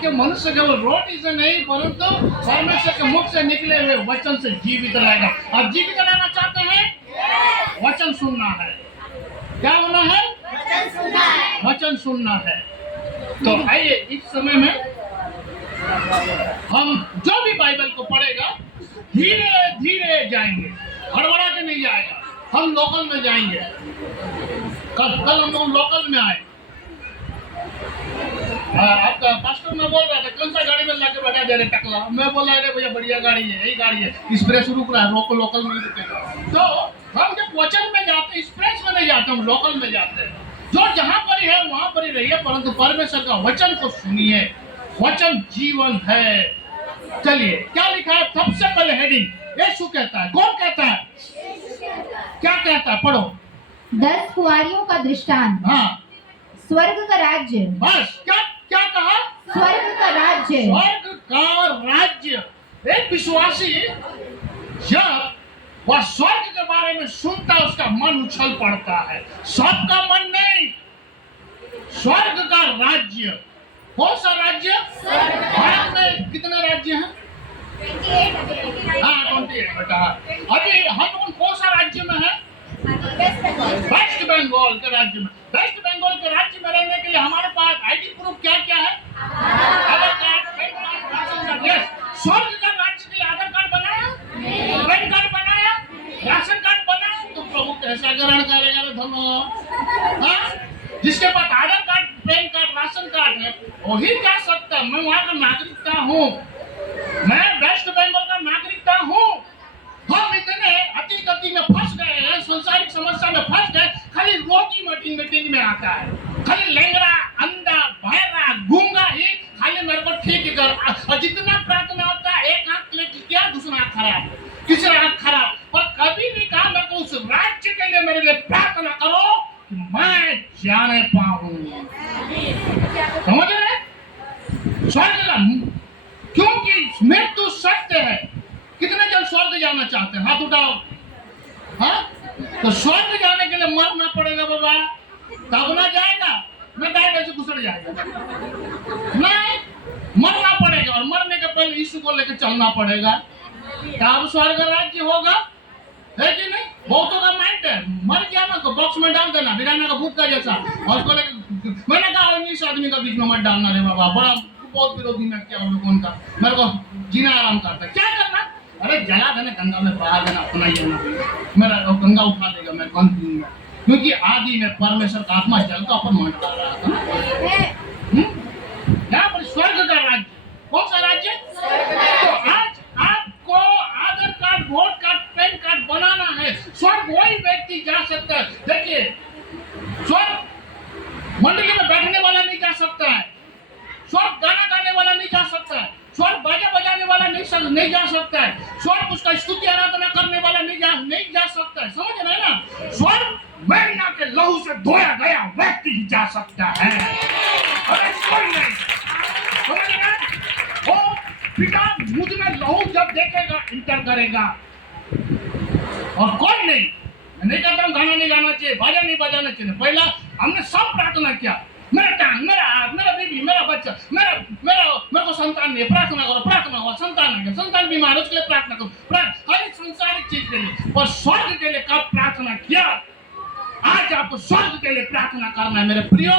कि मनुष्य केवल रोटी से नहीं परंतु परमेश्वर के मुख से निकले हुए वचन से जीवित रहेगा। अब जीवित रहना चाहते हैं, वचन सुनना है। क्या होना है? वचन सुनना है। तो आइए इस समय में हम जो भी बाइबल को पढ़ेगा धीरे धीरे जाएंगे, हड़बड़ा के नहीं जाएगा। हम लोकल में जाएंगे। कल हम लोग लोकल में आए। आपका पास्टर में बोल रहा था कौन सा गाड़ी में लाके बैठा दे रहे टकला। मैं बोला अरे भैया बढ़िया गाड़ी है, यही गाड़ी है, एक्सप्रेस रुक रहा है, लोकल में नहीं रुकेगा। तो हम जब वचन में जाते हैं एक्सप्रेस में नहीं जाते, हम लोकल में जाते हैं। जो जहां पर है वहां पर ही रहिए, परंतु परमेश्वर का वचन को सुनिए। वचन जीवन है। चलिए क्या लिखा है? सबसे पहले हेडिंग यीशु कहता है। कौन कहता है? क्या कहता है? पढ़ो। 10 कुंवारियों का दृष्टांत। हाँ, स्वर्ग का राज्य। बस क्या क्या कहा? स्वर्ग का राज्य। स्वर्ग का राज्य। एक विश्वासी जब वह स्वर्ग के बारे में सुनता है उसका मन उछल पड़ता है। सबका मन नहीं, स्वर्ग का राज्य। कौन सा राज्य? भारत में कितने राज्य हैं? 28 बेटा। अभी हम कौन सा राज्य में है? वेस्ट बंगाल के राज्य में। वेस्ट बंगाल के राज्य में रहने के लिए हमारे पास आईडी प्रूफ क्या क्या है? Aadhaar card, PAN card, ration card. Yes, स्वर्ग का राज्य के लिए आधार कार्ड बनाया, पैन कार्ड बनाया, राशन कार्ड बनाया तो प्रभु कैसा ग्रहण करेगा रे धनो? जिसके पास Aadhaar card, PAN card, ration card है वही जा सकता है। मैं वहाँ का नागरिकता हूँ, मैं वेस्ट बंगाल का नागरिकता हूँ। हम इतने अति गति में फंस गए हैं, संसारिक समस्या में फंस गए। खाली रोटी मीटिंग में आता है, खाली लंगड़ा, अंधा, बहरा, गूंगा ही खाली मेरे को ठीक कर। और जितना प्रार्थना होता है, एक आंख लेके क्या, दूसरा आंख खराब, तीसरा आंख खराब। पर कभी नहीं कहा मेरे को उस राज्य के लिए मेरे लिए प्रार्थना करो कि मैं जाने पाऊं। समझ रहे? स्वर्ग का, क्योंकि मृत्यु सत्य है। कितने जन स्वर्ग जाना चाहते हैं? हाथ उठाओ। हाँ, तो स्वर्ग जाने के लिए मरना पड़ेगा बाबा, तब ना जाएगा, मैं डायरेक्ट ऐसे घुसड़ जाएगा। नहीं, मरना पड़ेगा और मरने के पहले यीशु को लेकर चलना पड़ेगा, तब स्वर्ग राज्य होगा। है कि नहीं? बहुतों का माइंड है मर गया ना तो बॉक्स में डाल देना, बिराना का भूत का जैसा। और उसको लेकर मैंने कहा इंग्लिश आदमी का बीच में मत डालना रे बाबा, बड़ा बहुत विरोधी में क्या उन लोगों का, मेरे को जीना आराम करता है। क्या करना? अरे जला देना, गंगा में बहा देना, अपना ही ना मेरा गंगा उठा देगा, मैं कौन पीऊंगा? क्योंकि आदि में परमेश्वर का आत्मा जलता पर मंडरा रहा था। यहाँ पर स्वर्ग का राज्य। कौन सा राज्य? तो आज आपको Aadhaar card, vote card, PAN card बनाना है, स्वर्ग वही व्यक्ति जा सकता है। देखिए, स्वर्ग मंडली में बैठने वाला नहीं जा सकता है, स्वर्ग गाना गाने वाला नहीं जा सकता है, स्वर्ग बाजा बजाने वाला नहीं जा सकता है, स्वर्ग उसका स्तुति आराधना करने वाला नहीं जा सकता है। समझ रहे ना? स्वर्ग मैना के लहू से धोया गया व्यक्ति ही जा सकता है, अरे कोई नहीं। समझ रहे? वो पिता मुझ में लहू जब देखेगा इंटर करेगा, और कोई नहीं। मैं नहीं कहता हूँ गाना नहीं गाना चाहिए, बाजा नहीं बजाना चाहिए। पहला हमने सब प्रार्थना किया, मेरा टांग, मेरा हाथ, मेरा बीबी, मेरा बच्चा, मेरे को संतान नहीं, प्रार्थना करो, संतान नहीं, संतान बीमार है उसके लिए प्रार्थना करो, हर एक संसारिक चीज के लिए। पर स्वर्ग के लिए कब प्रार्थना किया? आज आपको स्वर्ग के लिए प्रार्थना करना है मेरे प्रियो।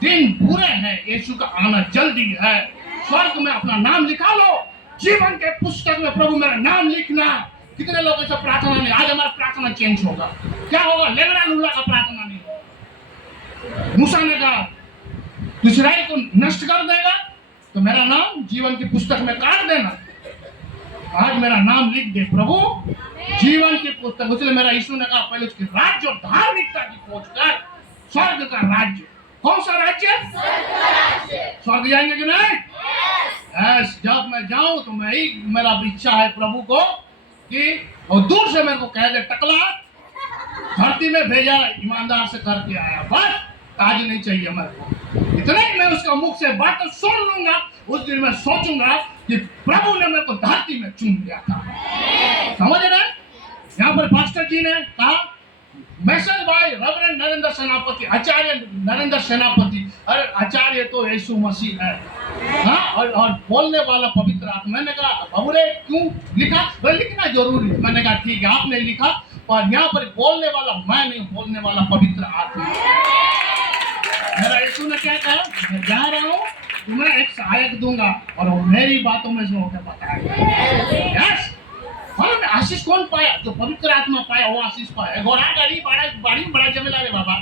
दिन बुरे हैं, यीशु का आना जल्दी है। स्वर्ग में अपना नाम लिखा लो, जीवन के पुस्तक में प्रभु मेरा नाम लिखना। कितने लोग ऐसा प्रार्थना नहीं? आज हमारा प्रार्थना चेंज होगा। क्या होगा? लेंगड़ा लूला का प्रार्थना नहीं। मूसा ने कहा तू इस्राएल को नष्ट कर देगा तो मेरा नाम जीवन की पुस्तक में काट देना। आज मेरा नाम लिख दे प्रभु जीवन की पुस्तक। इसलिए मेरा यीशु ने कहा पहले उसकी राज्य और धार्मिकता की खोज कर, स्वर्ग का राज्य। कौन सा राज्य? स्वर्ग जाएंगे कि नहीं? यस। जब मैं जाऊं तो मैं ही, मेरा इच्छा है प्रभु को कि और दूर से मेरे को कह दे टकला, धरती में भेजा, ईमानदार से करके आया, बस ताज नहीं चाहिए मेरे को। इतना ही मैं उसका मुख से बात तो सुन लूंगा, उस दिन मैं सोचूंगा कि प्रभु ने मेरे को धरती में चुन लिया था। समझ रहे? यहाँ पर पास्टर जी ने कहा मैसेज बाय रेवरेंड नरेंद्र सेनापति, आचार्य नरेंद्र सेनापति। अरे आचार्य तो यीशु मसीह है, हाँ, और बोलने वाला पवित्र आत्मा। मैंने कहा बाबूरे क्यों लिखा? बोले लिखना जरूरी है। मैंने कहा ठीक है, आपने लिखा, पर यहाँ पर बोलने वाला मैं नहीं, बोलने वाला पवित्र आत्मा। मेरा यीशु ने क्या कहा? मैं जा रहा हूँ, तुम्हें एक सहायक दूंगा और वो मेरी बातों में से होकर बताएगा। यस, और आशीष कौन पाया? जो पवित्र आत्मा पाया वो आशीष पाया। घोड़ा गाड़ी बाड़ी बड़ा जमेला रे बाबा,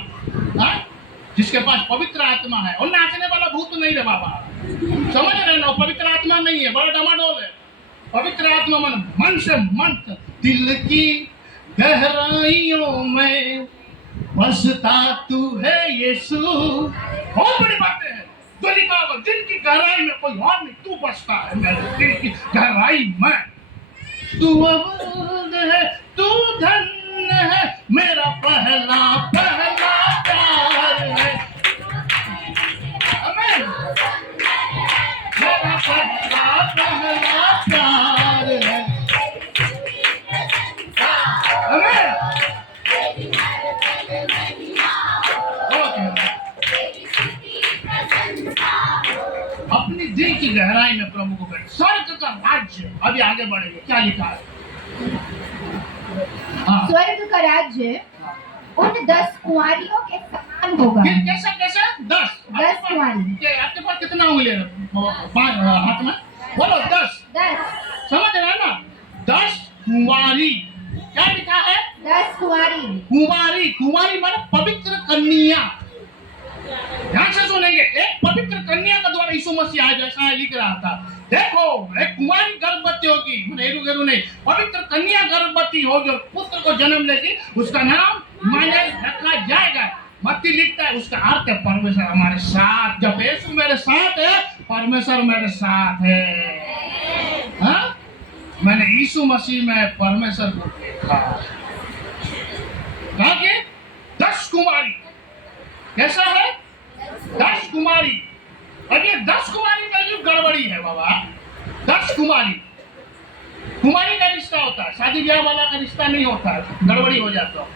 हाँ, जिसके पास पवित्र आत्मा है। और नाचने वाला भूत नहीं रे बाबा, समझ रहे ना? पवित्र आत्मा नहीं है, बड़ा डमाडोल है। पवित्र आत्मा मन से मन, दिल की गहराइयों में बसता तू है यीशु। बहुत बड़ी बातें हैं जो लिखा हुआ, दिल की गहराई में कोई और नहीं, तू बसता है मेरे दिल की गहराई में। तू अमूल्य है, तू धन्य है, मेरा पहला प्यार है। आमीन। मेरा पहला प्यार है। आमीन। अपनी दिल की गहराई में प्रभु को करें। स्वर्ग का राज्य, अभी आगे बढ़ेंगे, क्या लिखा है? हाँ। स्वर्ग का राज्य उन 10 कुंवारियों के समान होगा। कैसा कैसा? 10 कुंवारी। आपके पास कितना उंगली है? 5 हाथ में बोलो 10। 10 समझ रहे हैं ना? 10 कुंवारी। क्या लिखा है? 10 कुंवारी। कुंवारी, कुंवारी माने पवित्र कन्या। ध्यान से सुनेंगे, एक पवित्र कन्या का द्वारा यीशु मसीह आया, जैसा लिख रहा था। देखो, एक कुंवारी गर्भवती होगी, एरू नहीं, पवित्र कन्या गर्भवती होगी और पुत्र को जन्म लेगी, उसका नाम इम्मानुएल रखा जाएगा। मत्ती लिखता है, उसका अर्थ है परमेश्वर हमारे साथ। जब यीशु मेरे साथ है, परमेश्वर मेरे साथ है। हाँ, मैंने यीशु मसीह में परमेश्वर को देखा। कहा कि 10 कुमारी, कैसा है? 10 कुमारी। अब ये 10 कुमारी का जो गड़बड़ी है बाबा, 10 कुमारी, कुमारी का रिश्ता होता है, शादी ब्याह वाला का रिश्ता नहीं होता है, गड़बड़ी हो जाता है।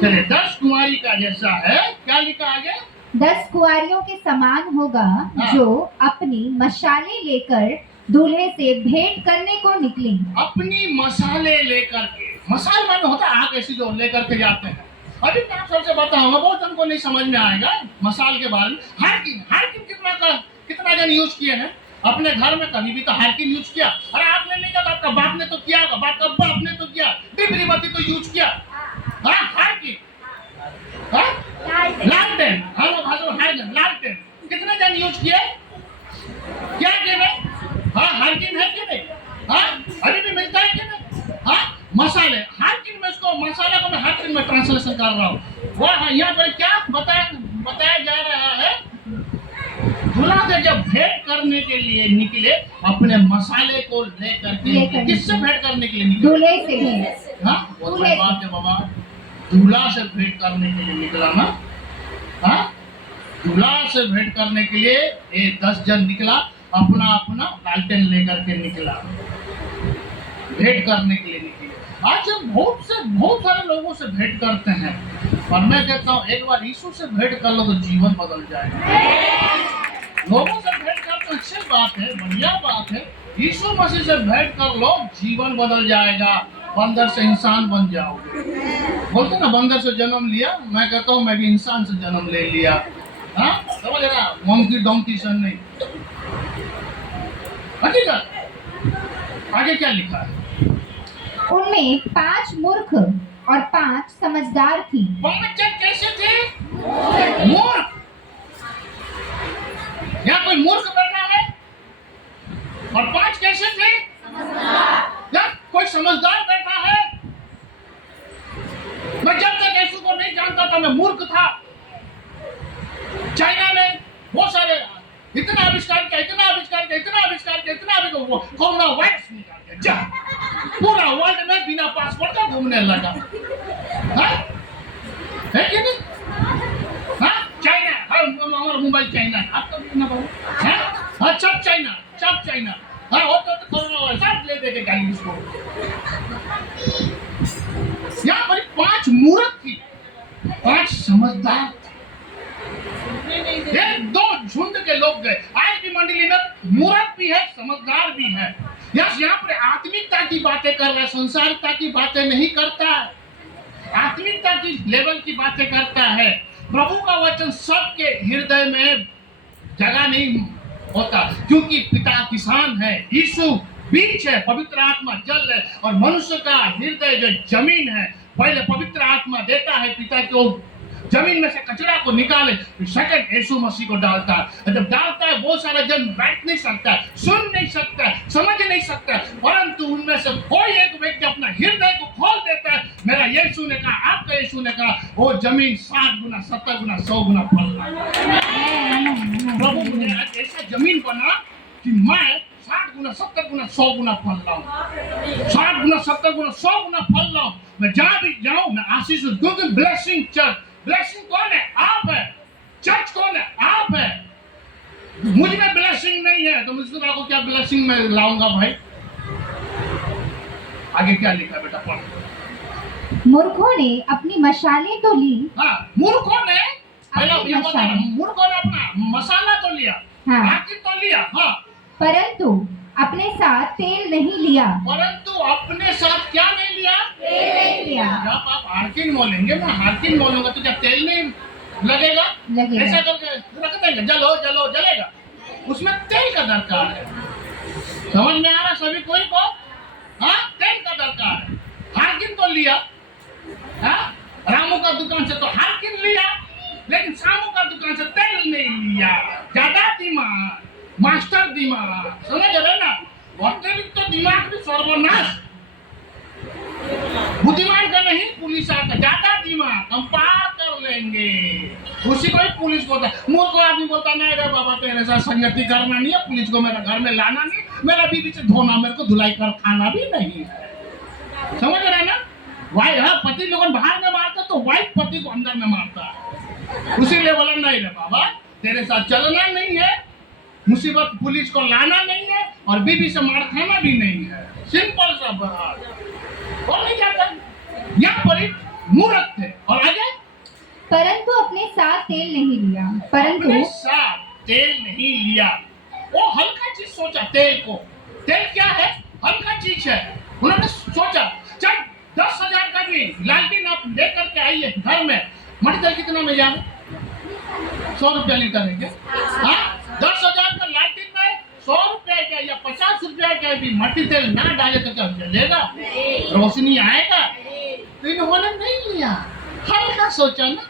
चलिए, 10 कुमारी का जैसा है, क्या लिखा आगे? 10 कुंवारियों के समान होगा, हाँ। जो अपनी मशालें लेकर दूल्हे से भेंट करने को निकली। अपनी मसाले लेकर के, मसाल माने होता है आग, ऐसी जो लेकर के जाते हैं। अभी मैं आप सबसे बताऊंगा, बहुत जन को नहीं समझ में आएगा मसाल के बारे में। हार्किन कितना जन यूज किए हैं अपने घर में? कभी भी तो हार्किन यूज किया? अरे आपने नहीं किया तो आपका बाप ने तो किया होगा, बाप अब्बा आपने तो किया, डिबरी बत्ती तो यूज किया। हाँ, हार्किन, लालटेन, हार्किन, लालटेन, कितने जन यूज किए? क्या किए नहीं? हाँ, हार्किन है कि नहीं? हाँ, अभी भी मिलता है कि नहीं? हाँ, मसाले, हार्किन में, इसको मसाला को मैं हार्किन में ट्रांसलेशन कर रहा हूँ। वह यहाँ पर क्या बताया जा रहा है? दूल्हा से जब भेंट करने के लिए निकले, अपने मसाले को लेकर के, किससे भेंट करने के लिए निकले? दूल्हे से भेंट। हाँ, बहुत बड़ी बात है बाबा, दूल्हा से भेंट करने के लिए निकला ना। हाँ, दूल्हा से भेंट करने के लिए ये 10 जन निकला, अपना लालटेन लेकर के निकला, भेंट करने के लिए निकले। आज हम बहुत सारे लोगों से भेंट करते हैं, पर मैं कहता हूँ एक बार यीशु से भेंट कर लो तो जीवन बदल जाएगा। लोगों से भेंट कर तो अच्छी बात है, बढ़िया बात है। यीशु मसीह से भेंट कर लो, जीवन बदल जाएगा। बंदर से इंसान बन जाओगे। बोलते ना, बंदर से जन्म लिया, मैं कहता हूँ मैं भी इंसान से जन्म ले लिया। हाँ, समझ रहा? मंकी डोंकी से नहीं। ठीक है, आगे क्या लिखा है? उनमें 5 मूर्ख और 5 समझदार थी। 5 कैसे थे? मूर्ख। यहाँ कोई मूर्ख बैठा है? और 5 कैसे थे? या कोई समझदार बैठा है? मैं जब तक यीशु को नहीं जानता था, मैं मूर्ख था। चाइना ने बहुत सारे इतना आविष्कार किया, कोरोना वायरस निकाल के जा पूरा वर्ल्ड में बिना पासपोर्ट का घूमने लगा। हाँ? है कि नहीं? हाँ, चाइना, हमारा मुंबई चाइना, आपका भी ना बोलो। हाँ, सब चाइना। हाँ, वो तो कोरोना वायरस सब ले देके गाली उसको। यहाँ पर 5 मूर्ख थी। समझदार थे। ये दो झुंड के लोग गए। आज भी मंडली में मूर्ख भी है, समझदार भी है। यस, यहाँ पर आत्मिकता की बातें कर रहा है, संसारिकता की बातें नहीं करता है, आत्मिकता की लेवल की बातें करता है। प्रभु का वचन सबके हृदय में जगह नहीं होता, क्योंकि पिता किसान है, यीशु बीज है, पवित्र आत्मा जल है, और मनुष्य का हृदय जो जमीन है, पहले पवित्र आत्मा देता है पिता को, जमीन में से कचरा को निकाले, सेकंड यीशु मसीह को डालता है। जब डालता है बहुत सारा जन बैठ नहीं सकता है, सुन नहीं सकता है, समझ नहीं सकता है, परंतु उनमें से कोई एक व्यक्ति अपना हृदय को खोल देता है। मेरा यीशु ने कहा, आपका यीशु ने कहा, वो जमीन 60 गुना 70 गुना 100 गुना फल लाएगा। प्रभु मुझे आज ऐसा जमीन बना कि मैं 60 गुना 70 गुना 100 गुना फल लाऊं, 60 गुना 70 गुना 100 गुना फल लाऊं। मैं जहां भी जाऊं मैं आशीष दूं, क्योंकि ब्लेसिंग चर्च, ब्लेसिंग कौन है? आप है। चर्च कौन है? आप है। मुझ में ब्लेसिंग नहीं है तो मुझको को क्या ब्लेसिंग में लाऊंगा भाई? आगे क्या लिखा बेटा, पढ़। मूर्खों ने अपनी मशालें तो ली। हाँ, मूर्खों ने पहला अपनी ये बता रहा हूं, मूर्खों ने अपना मसाला तो लिया, हाँ। हाकिम तो लिया, हाँ, परंतु अपने साथ तेल नहीं लिया। परंतु अपने साथ क्या नहीं लिया? तेल नहीं लिया। जब आप हार्किन बोलेंगे, मैं हार्किन बोलूंगा तो क्या तेल नहीं लगेगा? लगेगा। ऐसा करके रख देंगे, जलो जलो जलेगा, उसमें तेल का दरकार है। समझ में आ रहा सभी कोई को? हाँ, तेल का दरकार है। हार्किन तो लिया, हाँ, रामू का दुकान से तो हार्किन लिया, लेकिन सामू का दुकान से तेल नहीं लिया। ज्यादा दिमाग, मास्टर दिमाग, समझ रहे ना? अतिरिक्त तो दिमाग भी सर्वनाश, बुद्धिमान का नहीं, पुलिस का ज्यादा दिमाग हम पार कर लेंगे, उसी को ही पुलिस को होता है। मूर्ख आदमी बोलता नहीं रे बाबा तेरे साथ संगति करना नहीं है, पुलिस को मेरा घर में लाना नहीं, मेरा बीवी से धोना, मेरे को धुलाई कर खाना भी नहीं है। समझ रहे ना? वाई, हाँ, पति लोगों बाहर में मारता तो वाइफ पति को अंदर में मारता है। उसी लिए बोला नहीं रे बाबा तेरे साथ चलना नहीं है, मुसीबत पुलिस को लाना नहीं है, और बीबी से मार खाना भी नहीं है। सिंपल सा बात, और नहीं जाता। यहाँ पर एक मूर्ख थे, और आगे परंतु अपने साथ तेल नहीं लिया। परंतु अपने साथ तेल नहीं लिया। वो हल्का चीज सोचा, तेल को, तेल क्या है? हल्का चीज है। उन्होंने सोचा चाहे 10,000 का भी लालटेन आप लेकर के आइए घर में, मट्टी तेल कितना में जाए? 100 रुपया लीटर है क्या? हाँ, 10,000 का लालटेन में 100 रुपया का या 50 रुपया का भी मट्टी तेल ना डाले तो क्या जलेगा? रोशनी आएगा? तो इन्होंने नहीं लिया, हल्का सोचा ना,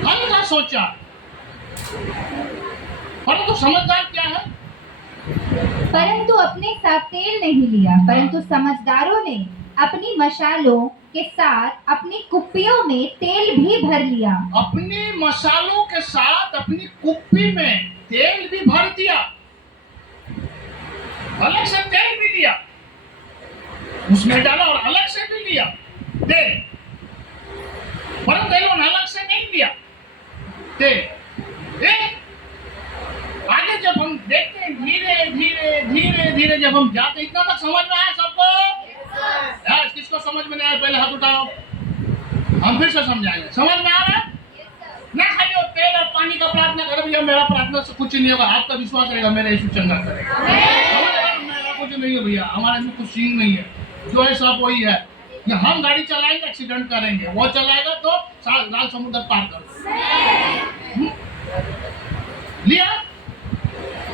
हल्का सोचा। परंतु तो समझदार क्या है? परंतु अपने साथ तेल नहीं लिया। परंतु समझदारों ने अपनी मशालों के साथ अपनी कुप्पियों में तेल भी भर लिया। अपने मसालों के साथ अपनी कुप्पी में तेल भी भर दिया, अलग से तेल भी लिया, उसमें डाला और अलग से भी लिया तेल, परंतु इन्होंने अलग से नहीं लिया तेल। आगे जब हम देखते हैं धीरे धीरे धीरे धीरे जब हम जाते, इतना तक समझ में आया सबको? यार किसको समझ में नहीं आया पहले हाथ उठाओ, हम फिर से समझाएंगे। समझ में आ रहा है ना? खाली वो तेल और पानी का प्रार्थना करो, भैया मेरा प्रार्थना से कुछ नहीं होगा, आपका विश्वास रहेगा मेरा यीशु चंगा करेगा। मेरा कुछ नहीं है भैया, हमारे में कुछ सीन नहीं है, जो है सब वही है। या हम गाड़ी चलाएंगे एक्सीडेंट करेंगे, वो चलाएगा तो लाल समुद्र पार कर लिया।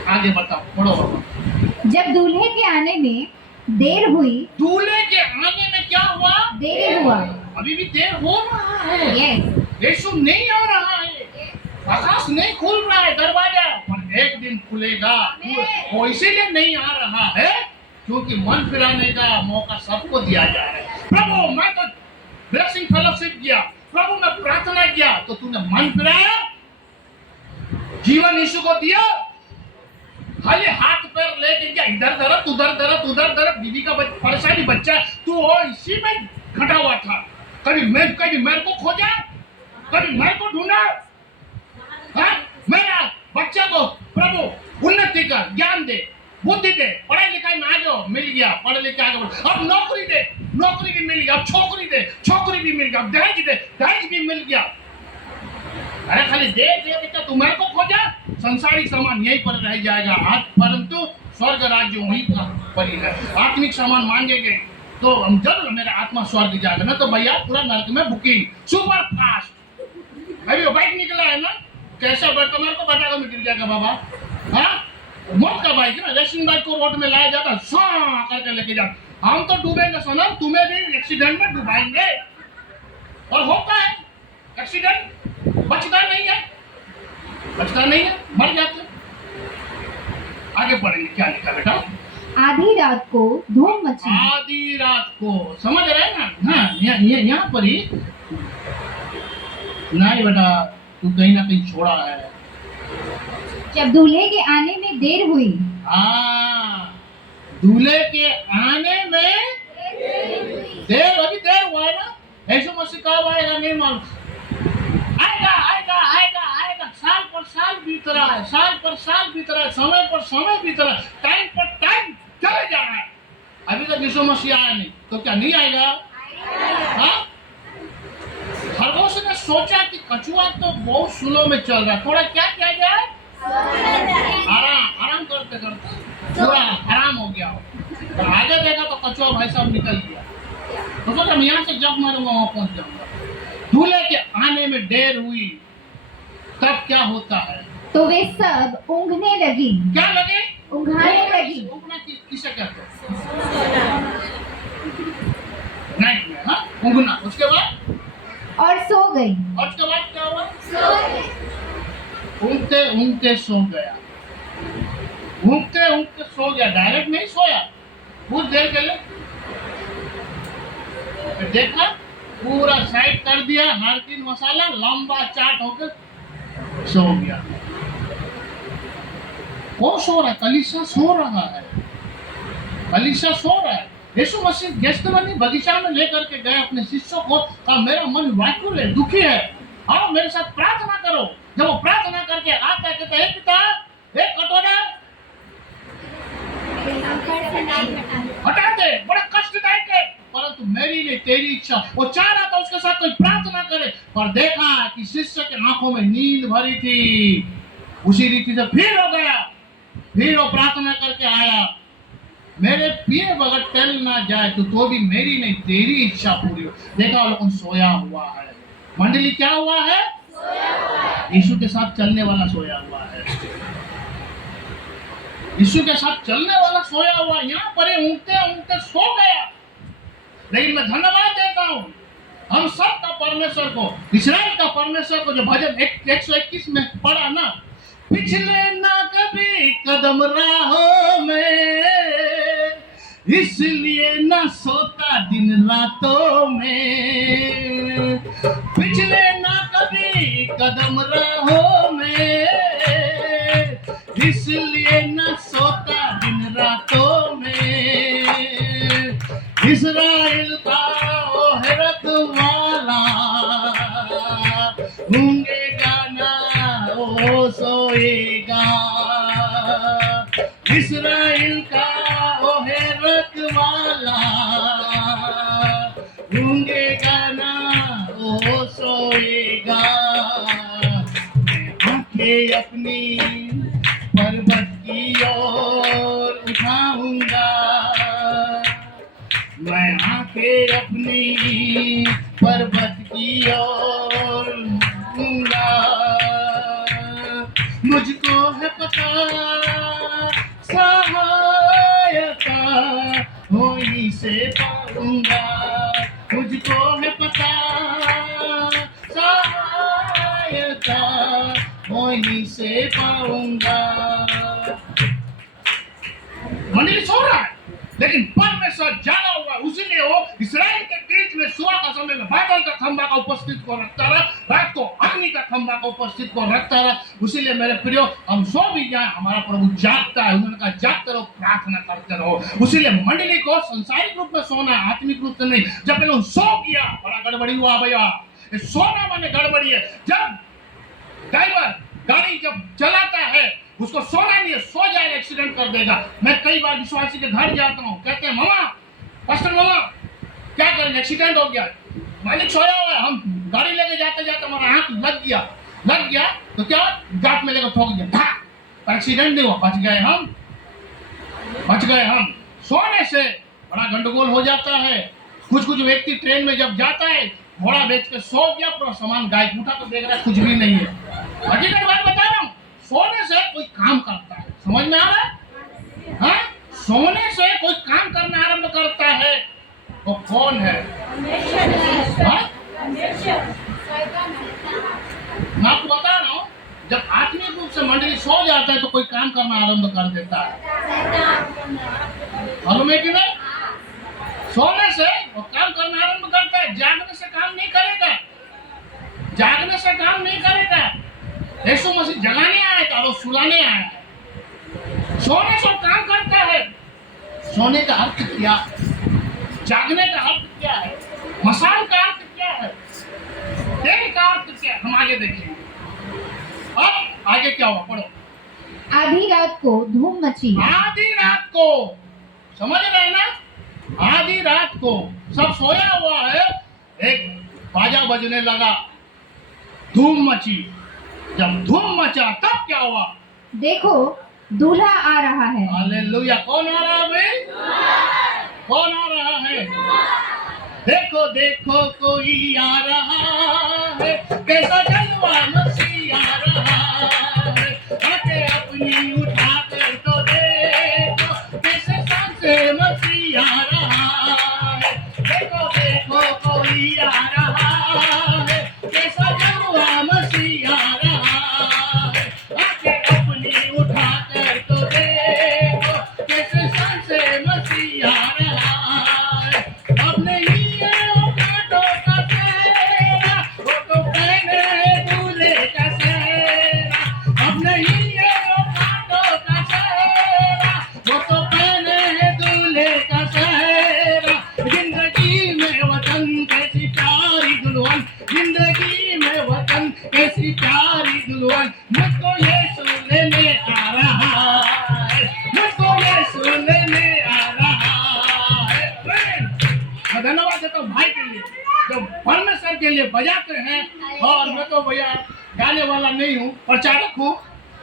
आगे बताओ, पढ़ो बाबा। जब दूल्हे के आने में देर हुई। दूल्हे के आने में क्या हुआ? देर हुआ। अभी भी देर हो रहा है। यस। यीशु नहीं आ रहा है, आकाश नहीं खुल रहा है दरवाजा, पर एक दिन खुलेगा। वो इसीलिए नहीं आ रहा है क्योंकि मन फिराने का मौका सबको दिया जा रहा है। प्रभु मैं तो ब्लेसिंग फेलोशिप किया, प्रभु मैं प्रार्थना किया, तो तूने मन फिराया, जीवन यीशु को दिया, खाली हाथ पैर लेके क्या इधर दर्द उधर दर्द उधर दर्द, बीवी का परेशानी, बच्चा तू वो इसी में घटा हुआ था। कभी मेरे को खोजा, कभी मेरे को ढूंढा। हाँ, मेरा बच्चा को प्रभु उन्नति कर, ज्ञान दे, बुद्धि दे, पढ़ाई लिखाई में आ जाओ, मिल गया, पढ़े लिखे आगे बढ़ो। अब नौकरी दे, नौकरी भी मिल गया, अब छोकरी दे, छोकरी भी मिल गया, अब दहेज दे, दहेज भी मिल गया। अरे खाली दे दे बेटा, तू मेरे को खोजा, संसारिक सामान यहीं पर रह जाएगा आज, परंतु स्वर्ग राज्य वहीं पर ही है। आत्मिक सामान मांगेंगे तो हम जब मेरा आत्मा स्वर्ग जाएगा ना, तो भैया पूरा नरक में बुकिंग सुपर फास्ट। अभी वो बाइक निकला है ना, कैसा बढ़ता, मेरे को बताओ में गिर जाएगा बाबा। हाँ, मौत का बाइक है ना, रेसिंग बाइक को रोड में लाया जाता, सॉ करके लेके जाता। हम तो डूबेंगे सनम, तुम्हें भी एक्सीडेंट में डुबाएंगे। और होता है एक्सीडेंट, बचता नहीं है, बचता नहीं है, मर जाते। आगे पढ़ेंगे, क्या लिखा बेटा? आधी रात को धूम मची। आधी रात को, समझ रहे ना? हाँ, यहाँ पर ही नहीं बेटा, तू कहीं ना कहीं छोड़ा है। जब दूल्हे के आने में देर हुई। दूल्हे के आने में देर, अभी देर हुआ है ना। यीशु मसीह कब आएगा नहीं मालूम, आएगा आएगा आएगा आएगा। साल पर साल बीत रहा है, साल पर साल बीत रहा है, समय पर समय बीत रहा है, टाइम पर टाइम चले जा रहा है, अभी तक यीशु मसीह आया नहीं, तो क्या नहीं आएगा? हाँ, खरगोश ने सोचा कि कछुआ तो बहुत स्लो में चल रहा है, थोड़ा क्या किया जाए, आराम करते करते पूरा आराम हो गया। तो आगे देखा तो कछुआ भाई साहब निकल गया, तो सोचा मैं यहाँ से जब मारूंगा वहां पहुंच जाऊंगा। दूल्हे के आने में देर हुई, तब क्या होता है? तो वे सब ऊँघने लगी। क्या लगे? ऊँघाने लगी। ऊँघना किसे कहते हैं? नाइट में, हाँ, ऊँघना। उसके बाद और सो गई। और उसके बाद क्या हुआ? ऊँघते ऊँघते सो गया, ऊँघते ऊँघते सो गया, डायरेक्ट नहीं सोया, कुछ देर के लिए देखा, पूरा साइड कर दिया, नारकिन मसाला लंबा चाट होकर सो गया। वो सो रहा है, कलीसिया सो रहा है, कलीसिया सो रहा है। यीशु मसीह गेत्सेमनी बगीचा में लेकर के गए अपने शिष्यों को, कहा मेरा मन व्याकुल है, दुखी है, आओ मेरे साथ प्रार्थना करो। जब वो प्रार्थना करके आता है, कहते हैं पिता एक कटोरा हटा दे, बड़ा कष्टदायक है, परंतु मेरी नहीं तेरी इच्छा। वो चाह रहा था उसके साथ कोई प्रार्थना करे, पर देखा कि शिष्य के आंखों में नींद भरी थी, उसी रीति से फिर हो गया, फिर वो प्रार्थना करके आया, मेरे पिए बगैर टल ना जाए तो भी मेरी नहीं तेरी इच्छा पूरी हो। देखा वो लोग सोया हुआ है। मंडली क्या हुआ है? यीशु के साथ चलने वाला सोया हुआ है, यीशु के साथ चलने वाला सोया हुआ। यहाँ पर ऊँघते ऊँघते सो गया। लेकिन मैं धन्यवाद देता हूँ हम सब का परमेश्वर को, इस्राएल का परमेश्वर को, जो भजन 121 में पढ़ा ना, पिछले ना कभी कदम राहों में, इसलिए ना सोता दिन रातों में, पिछले ना कभी कदम राहों में, इसलिए ना सोता दिन रातों में, इस्राएल का ओ है रखवाला, ऊँघेगा ना ओ सोएगा, इस्राएल का ओ है रखवाला, ऊँघेगा ना ओ सोएगा। आंखें अपनी पर्वत की ओर उठाऊंगा, मैं आंखें अपनी पर्वत की ओर उठाऊंगा, मुझको है पता सहायता वहीं से पाऊंगा, मुझको है पता सहायता वहीं से पाऊंगा। मंडली सो रहा है, लेकिन परमेश्वर जागा हुआ, उसीलिए वो इस्राएल के बीच में सुबह का समय में बादल का खंभा का उपस्थित को रखता रहा, रात को अग्नि का खंभा का उपस्थित को रखता रहा। उसीलिए मेरे प्रियो, हम सो भी जाए, हमारा प्रभु जागता है। उन्होंने कहा जागते रहो, प्रार्थना करते रहो। उसीलिए मंडली को संसारिक रूप में सोना, आत्मिक रूप से नहीं। जब पहले सो गया, बड़ा गड़बड़ी हुआ भैया। सोना माने गड़बड़ी है। जब ड्राइवर गाड़ी जब चलाता है, उसको सोना नहीं है, सो जाएगा एक्सीडेंट कर देगा। मैं कई बार विश्वासी के घर जाता हूँ, कहते हैं मामा, पास्टर मामा क्या करें, एक्सीडेंट हो गया, मालिक सोया हुआ है, हम गाड़ी लेके जाते जाते हमारा आंख लग गया, लग गया तो क्या गांठ में लेकर ठोक दिया, धा, एक्सीडेंट नहीं हुआ, बच गए हम। सोने से बड़ा गंडगोल हो जाता है। कुछ व्यक्ति ट्रेन में जब जाता है, घोड़ा बेच के सो गया, पूरा सामान गाय उठा तो देख रहा है कुछ भी नहीं है। हकीकत बात बता रहा हूँ, सोने से कोई काम करता है, समझ में आ रहा है? हाँ? सोने से कोई काम करना आरंभ करता है, वो कौन है? हाँ? मैं आपको बता रहा हूँ, जब आत्मिक रूप से मंडली सो जाता है तो कोई काम करना आरंभ कर देता है, मालूम है कि नहीं? सोने से वो काम करना आरंभ करता है, जागने से काम नहीं करेगा, जागने से काम नहीं करेगा। यीशु मसीह जगाने आया था और सुलाने आया है। सोने से काम करता है। सोने का अर्थ क्या है? जागने का अर्थ क्या है? मशाल का अर्थ क्या है? तेल का अर्थ क्या है? हम आगे देखेंगे। अब आगे क्या हुआ, पढ़ो। आधी रात को धूम मची। आधी रात को, समझ रहे ना? आधी रात को सब सोया हुआ है, एक बाजा बजने लगा, धूम मची। जब धूम मचा तब क्या हुआ? देखो दूल्हा आ रहा है। हालेलुया। कौन आ रहा है भाई? कौन आ रहा है? देखो देखो कोई आ रहा है, कैसा जलवा मसीह आ रहा है। आके अपनी उठा कर तो देखो, कैसे शान से मसीह आ रहा है। देखो देखो कोई आ रहा है, कैसा जलवा मसीह आ रहा है। आके अपनी उठा कर तो देखो, कैसे शान से मसीह आ रहा है। अब नहीं है वो कांटों का सेरा, वो तो पहने दूल्हे का सेरा। अब नहीं है वो कांटों का सेरा, वो तो पहने है दूल्हे का सेरा। जिंदगी में वतन कैसी प्यारी दुल्हन, जिंदगी में वतन कैसी प्यारी दुल्हन। मुझको यीशु लेने आ रहा है, मुझको यीशु लेने आ रहा है। मैं धन्यवाद देता हूँ भाई के लिए जो परमेश्वर के लिए बजाते हैं। और मैं तो भैया गाने वाला नहीं हूँ, प्रचारक हूँ।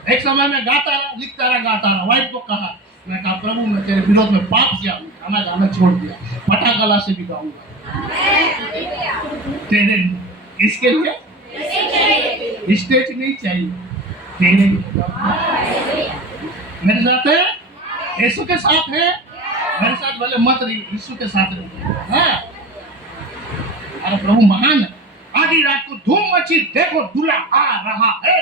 एक समय में गाता रहा, लिखता रहा, गाता रहा। वाइफ को कहा, मैं कहा प्रभु मैं तेरे विरोध में पाप किया, गाना गाना छोड़ दिया, फटा गला से भी गाऊंगा तेरे लिए। इसके लिए स्टेज नहीं चाहिए, तेरे लिए। मेरे साथ है, यीशु के साथ है, मेरे साथ भले मत रही, यीशु के साथ रही। हाँ, अरे प्रभु महान है। आधी रात को धूम मची, देखो दूल्हा आ रहा है,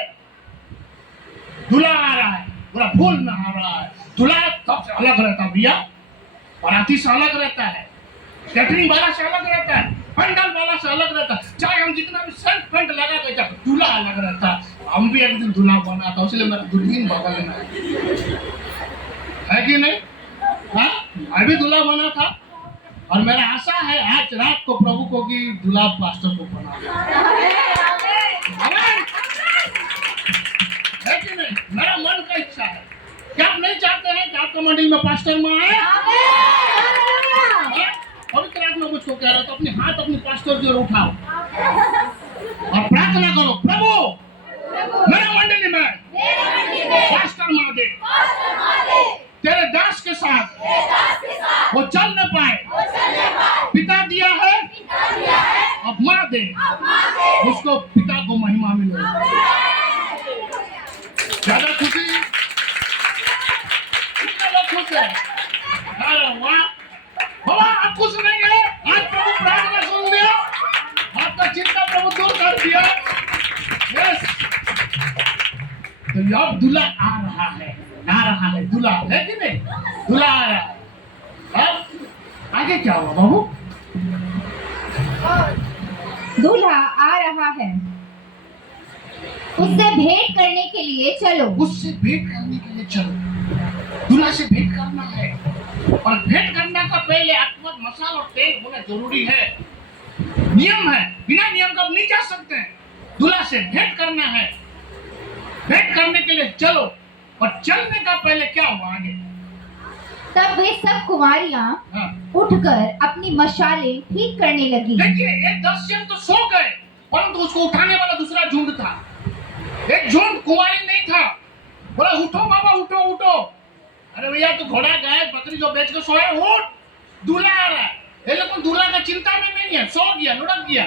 दूल्हा आ रहा है, पूरा फूल में आ रहा है। दूल्हा सबसे अलग रहता है भैया, बाराती से अलग रहता है, कैटरिंग वाला से अलग रहता है, पंडाल वाला से अलग रहता है। चाहे हम जितना भी सेंट फेंट लगा देता, दूल्हा अलग रहता है। हम भी एक दिन दूल्हा बना था, इसलिए मेरा दुल्हन बगल में है कि नहीं? हाँ, मैं भी दूल्हा बना था और मेरा आशा है आज रात को प्रभु को कि दूल्हा पास्टर को बना है कि नहीं? मेरा मन का इच्छा है। क्या आप नहीं चाहते हैं कि आपका मंडली में पास्टर माँ आए? पवित्र आत्मा मुझको कह रहा था, अपने हाथ अपने पास्टर की ओर उठाओ और प्रार्थना करो, प्रभु मेरे मंडली में पास्टर माँ दे, तेरे दास के साथ वो चल न पाए, पिता दिया है अब माँ दे, उसको पिता को महिमा मिले। ज्यादा खुशी कितने लोग खुश है? अरे वाह बाबा, आप खुश नहीं है? आज प्रभु प्रार्थना सुन लिया, आपका चिंता प्रभु दूर कर दिया। यस, तो अब दूल्हा आ रहा है, दूल्हा है कि नहीं? दूल्हा आ रहा है। अब आगे क्या हुआ बाबू? दूल्हा आ रहा है, उससे भेंट करने के लिए चलो। उससे भेंट करने के लिए चलो। दूल्हा से भेंट करना है, और भेंट करने का पहले आत्मक मसाल और तेल होना जरूरी है। नियम है, बिना नियम का नहीं जा सकते हैं। दूल्हा से भेंट करना है, भेंट करने के लिए चलो। और चलने का पहले क्या हुआ आगे? तब वे सब कुमारियां हाँ। उठकर अपनी मशालें ठीक करने लगी। देखिए, ये 10 जन तो सो गए, परंतु उसको उठाने वाला दूसरा झुंड था। एक झुंड कुंवारी नहीं था, बोला उठो बाबा उठो उठो। अरे भैया तू घोड़ा गाय बकरी जो बेच के सोया, उठ, दूल्हा आ रहा है। ये लोग दूल्हा का चिंता में नहीं है, सो गया लुढ़क गया।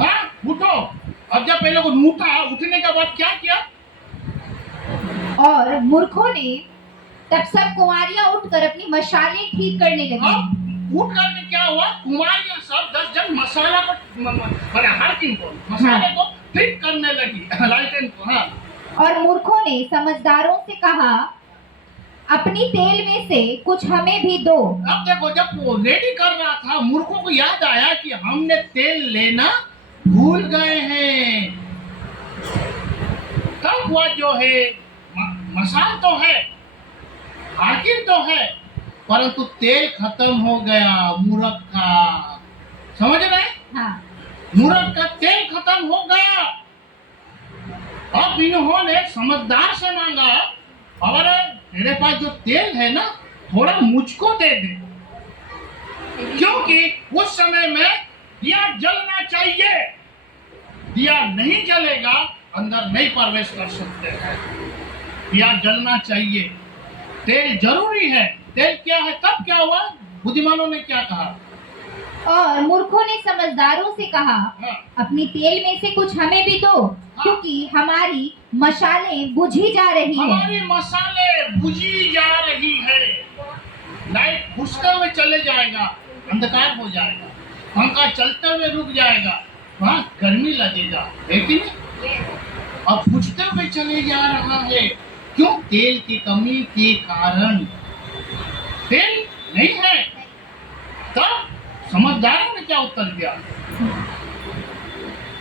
हाँ उठो। अब जब पहले को उठा, उठने के बाद क्या किया? और मूर्खों ने तब सब कुंवारियां उठकर अपनी मशालें ठीक करने लगी। अब उठ करके क्या हुआ? कुंवारियां सब 10 जन मसाला को हार्किंग को मसाले को ठीक करने लगी, लालटेन को। हाँ। और मूर्खों ने समझदारों से कहा, अपनी तेल में से कुछ हमें भी दो। अब देखो, जब वो रेडी कर रहा था, मूर्खों को याद आया कि हमने तेल लेना भूल गए हैं। तब हुआ जो है, मसाल तो है, हाकिम तो है, परंतु तेल खत्म हो गया मूर्ख का। समझ रहे? हाँ। मूर्ख का तेल खत्म हो गया। अब इन्होंने समझदार से मांगा, और तेरे पास जो तेल है ना, थोड़ा मुझको दे दे, क्योंकि उस समय में दिया जलना चाहिए। दिया नहीं जलेगा, अंदर नहीं प्रवेश कर सकते हैं। दिया जलना चाहिए, तेल जरूरी है। तेल क्या है? तब क्या हुआ? बुद्धिमानों ने क्या कहा? और मूर्खों ने समझदारों से कहा, हाँ। अपनी तेल में से कुछ हमें भी दो, क्योंकि हमारी मशालें बुझी जा रही है। हमारी मसाले बुझी जा रही है। लाइट बुझते हुए चले जाएगा, अंधकार हो जाएगा, पंखा चलते हुए रुक जाएगा, वहाँ गर्मी लगेगा, है कि नहीं? अब बुझते हुए चले जा रहा है, क्यों? तेल की कमी के कारण। तेल नहीं है। तब समझदारों ने क्या उत्तर दिया?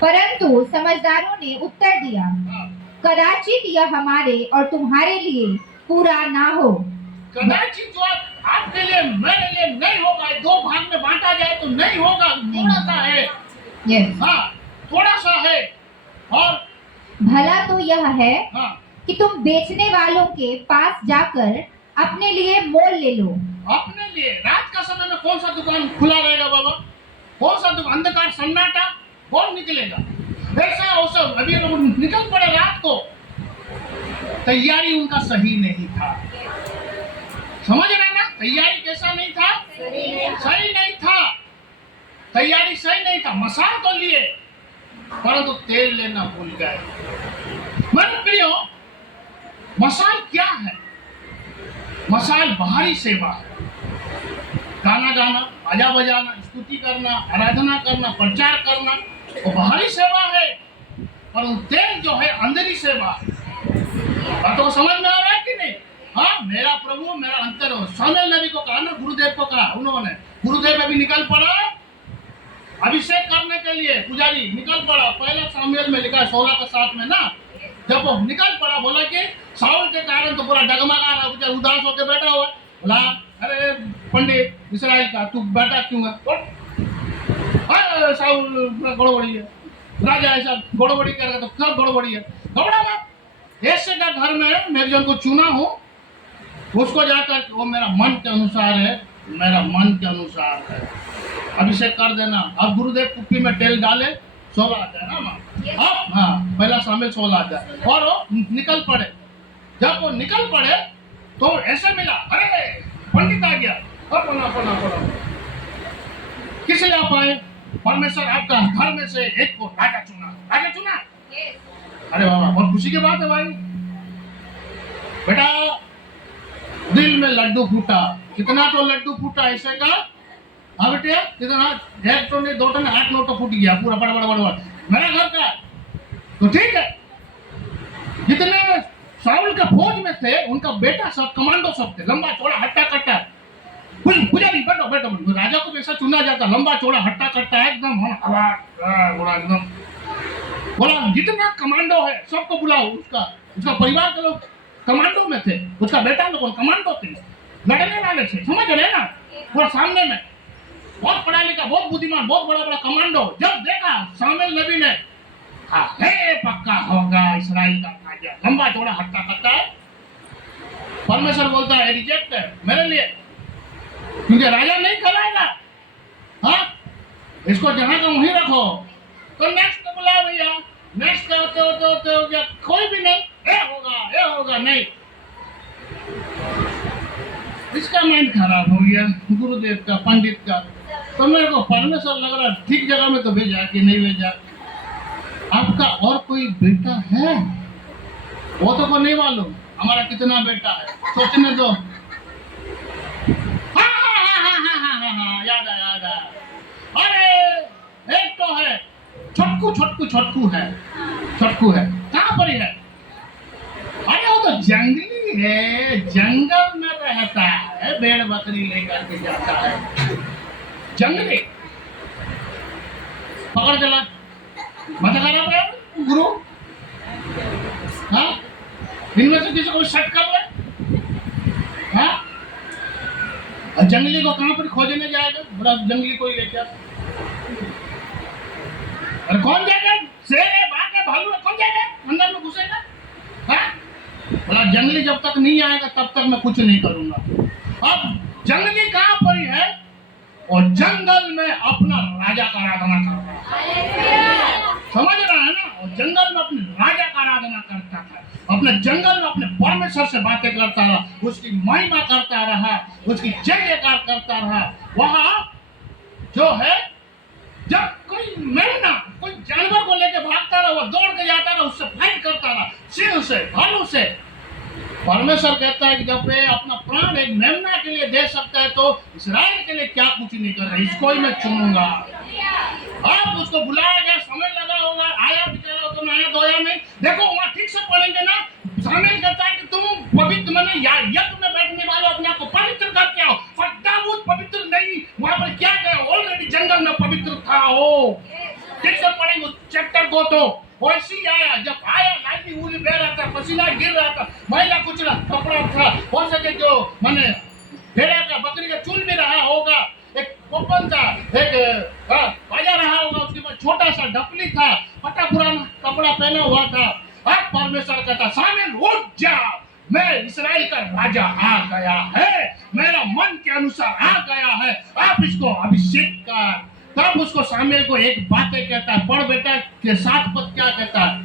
परंतु समझदारों ने उत्तर दिया, कदाचित यह हमारे और तुम्हारे लिए पूरा ना हो। कदाचित जो आपके लिए मेरे लिए नहीं होगा, दो भाग में बांटा जाए तो नहीं होगा, थोड़ा सा है। यस। हाँ, थोड़ा सा है। और भला तो यह है हाँ, कि तुम बेचने वालों के पास जाकर अपने लिए मोल ले लो। अपने लिए रात का समय में कौन सा दुकान खुला रहेगा बाबा? कौन सा दुकान? अंधकार सन्नाटा, कौन निकलेगा? ऐसा वैसा अभी लोग निकल पड़े रात को। तैयारी उनका सही नहीं था। समझ रहे ना? तैयारी कैसा नहीं था? सही नहीं था। तैयारी सही नहीं था। मसाल तो लिए, परंतु तेल लेना भूल गए। मन प्रियो, मसाल क्या है? मसाल बाहरी सेवा है। गाना गाना, बाजा बजाना, स्तुति करना, आराधना करना, प्रचार करना, वो बाहरी सेवा है। और तेल जो है अंदरी सेवा है। बातों को समझ में आ रहा है कि नहीं? हाँ, मेरा प्रभु मेरा अंतर हो। सामुएल नबी को कहा ना, गुरुदेव को कहा उन्होंने। गुरुदेव अभी निकल पड़ा अभिषेक करने के लिए, पुजारी निकल पड़ा। पहले सामुएल में लिखा 16 के 7 में ना, जब वो निकल पड़ा, बोला कि साउल के कारण तो पूरा डगमगा रहा, उदास होकर बैठा हुआ। बोला, अरे पंडित इस्राएल का, तू बैठा क्यों है? साउल गड़बड़ी है, राजा ऐसा गड़बड़ी कर रहा, तो सब गड़बड़ी है। गड़बड़ा मत। ऐसे का घर में मैं जन को चुना हूँ, उसको जाकर वो मेरा मन के अनुसार है, मेरा मन के अनुसार है, अभिषेक कर देना। अब गुरुदेव कुप्पी में तेल डाले, 16 आता है ना माँ। अब हाँ, पहला सामुएल 16 आता है। और वो निकल पड़े। जब वो निकल पड़े तो ऐसे मिला, अरे पंडित आ गया। पढ़ो किस लिए आप आए? परमेश्वर आपका घर में से एक को राजा चुना। राजा चुना? अरे बाबा, बहुत खुशी की बात है भाई। बेटा, दिल में लड्डू फूटा। कितना तो लड्डू फूटा ऐसे का? हाँ बेटे, कितना? 1 तो नहीं, 2 तो नहीं, 8 9 तो फूट गया पूरा, बड़ा बड़ा बड़ा। मेरा घर का तो ठीक है। जितने साउल के फौज में थे, उनका बेटा सब कमांडो सब थे, लंबा चौड़ा हट्टा कट्टा। पुजारी बैठो बैठो, राजा को ऐसा चुना जाता, लंबा चौड़ा हट्टा कट्टा एकदम, एकदम। बोला जितना कमांडो है सबको बुलाओ। उसका परिवार के लोग कमांडो में थे, उसका बेटा लोग कमांडो थे, लड़ने वाले थे। समझ रहे ना? वो सामने में बहुत पढ़ा लिखा, बहुत बुद्धिमान, बहुत बड़ा बड़ा कमांडो। जब देखा सामुएल नबी ने, हे पक्का होगा इस्राएल का राजा, लंबा चौड़ा हट्टा कट्टा है। परमेश्वर बोलता है रिजेक्ट है मेरे लिए, क्योंकि राजा नहीं खिलाएगा। हाँ, इसको जहां का वहीं रखो। तो नेक्स्ट बुलाओ भैया, नेक्स्ट का होते होते होते हो गया, कोई भी नहीं, ये होगा नहीं। इसका माइंड खराब हो गया, गुरुदेव का, पंडित का। तो मेरे को परमेश्वर लग रहा ठीक जगह में तो भेजा कि नहीं भेजा। आपका और कोई बेटा है? वो तो को नहीं मालूम हमारा कितना बेटा है, सोचने दो। हाँ, याद आया। अरे एक तो है छोटकू है, कहाँ पर है? अरे वो तो जंगली है, जंगल में रहता है, भेड़ बकरी लेकर के जाता है, जंगली। पकड़ चला, मत खराब है गुरु। हाँ, इनमें से किसी को शक कर ले। हाँ, जंगली को कहाँ पर खोजने जाएगा? बड़ा जंगली कोई लेके आ। अरे कौन जाएगा? शेर है, बाघ है, भालू है, कौन जाएगा अंदर में घुसेगा? हाँ, बड़ा जंगली जब तक नहीं आएगा तब तक मैं कुछ नहीं करूंगा। अब जंगली कहाँ पर है? और जंगल में अपना राजा का आराधना कर रहा है, समझ रहा है ना? और जंगल में अपने राजा का आराधना करता था, अपने जंगल में अपने परमेश्वर से बातें करता रहा, उसकी महिमा करता रहा, उसकी जय जयकार करता रहा। वहां जो है, जब कोई मेमना कोई जानवर को लेकर भागता रहा, वो दौड़ के जाता रहा, उससे फाइट करता रहा, सिंह से, भालू से। परमेश्वर कहता है कि जब वे अपना प्राण एक मेमना के लिए दे सकता है तो इस्राएल के लिए क्या कुछ नहीं कर रहा, इसको ही मैं चुनूंगा। अब उसको बुलाया गया, समय लगा होगा, आया बेचारा, तो आया दोया नहीं। देखो वहाँ ठीक से पढ़ेंगे ना, सामने कहता है कि तुम पवित्र मने यज्ञ में बैठने वाले अपने आप को पवित्र करके आओ। फटाफट पवित्र नहीं, वहाँ पर क्या गया? ऑलरेडी जंगल में पवित्र था वो। ठीक से पढ़ेंगे चैप्टर को, तो वैसे ही आया। जब आया लाठी उली बह रहा था, पसीना गिर रहा था, मैला कुचला कपड़ा था, हो सके जो माने भेड़ा का बकरी का चुन भी रहा होगा, एक कोपन था, एक बाजा रहा होगा, उसके बाद छोटा सा ढपली था, फटा पुराना कपड़ा पहना हुआ था। अब परमेश्वर कहता शामिल उठ जा, मैं इस्राएल का राजा आ गया है, मेरा मन के अनुसार आ गया है, आप इसको अभिषेक कर। तब उसको सामुएल को एक बातें कहता है, पढ़ बेटा के 7 पद क्या कहता है?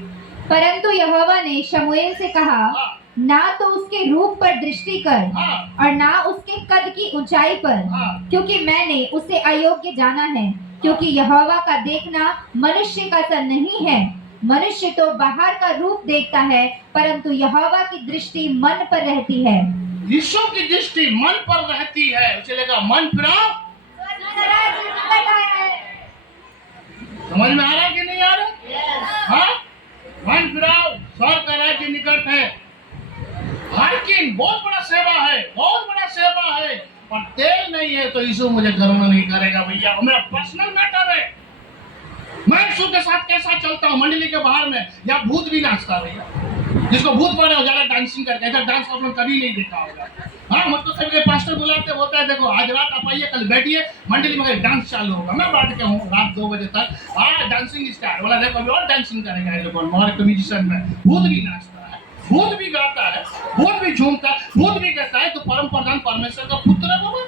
परंतु यहोवा ने शमूएल से कहा, हाँ। ना तो उसके रूप पर दृष्टि कर, हाँ। और ना उसके कद की ऊंचाई पर, हाँ। क्योंकि मैंने उसे अयोग्य जाना है। क्योंकि यहोवा का देखना मनुष्य का सा नहीं है, मनुष्य तो बाहर का रूप देखता है, परंतु यहोवा की दृष्टि मन पर रहती है। यीशु की दृष्टि मन पर रहती है, उसे लगा मन फिराओ। समझ में आ रहा है कि नहीं आ रहा? हाँ, मन फिराओ, स्वर्ग का राज्य निकट है। हार्किन बहुत बड़ा सेवा है, बहुत बड़ा सेवा है, पर तेल नहीं है तो यीशु मुझे ग्रहण नहीं करेगा भैया। मेरा पर्सनल मैटर है, मैं यीशु के साथ कैसा चलता हूँ। मंडली के बाहर में या भूत भी नाचता भैया, जिसको भूत पड़े हो ज्यादा डांसिंग करके, ऐसा डांस आप लोग कभी नहीं देखा होगा। हाँ, मुझको कभी पास्टर बुलाते होता है, देखो आज रात आप आइए, कल बैठिए, मंडली में डांस चालू होगा, मैं बैठ के हूँ रात 2 बजे तक, हाँ डांसिंग स्टार्ट बोला, देखो अभी और डांसिंग करेगा ये लोग। और म्यूजिशियन में भूत भी नाचता है, भूत भी गाता है, भूत भी झूमता है, भूत भी कहता है तो परम प्रधान परमेश्वर का पुत्र है बाबा।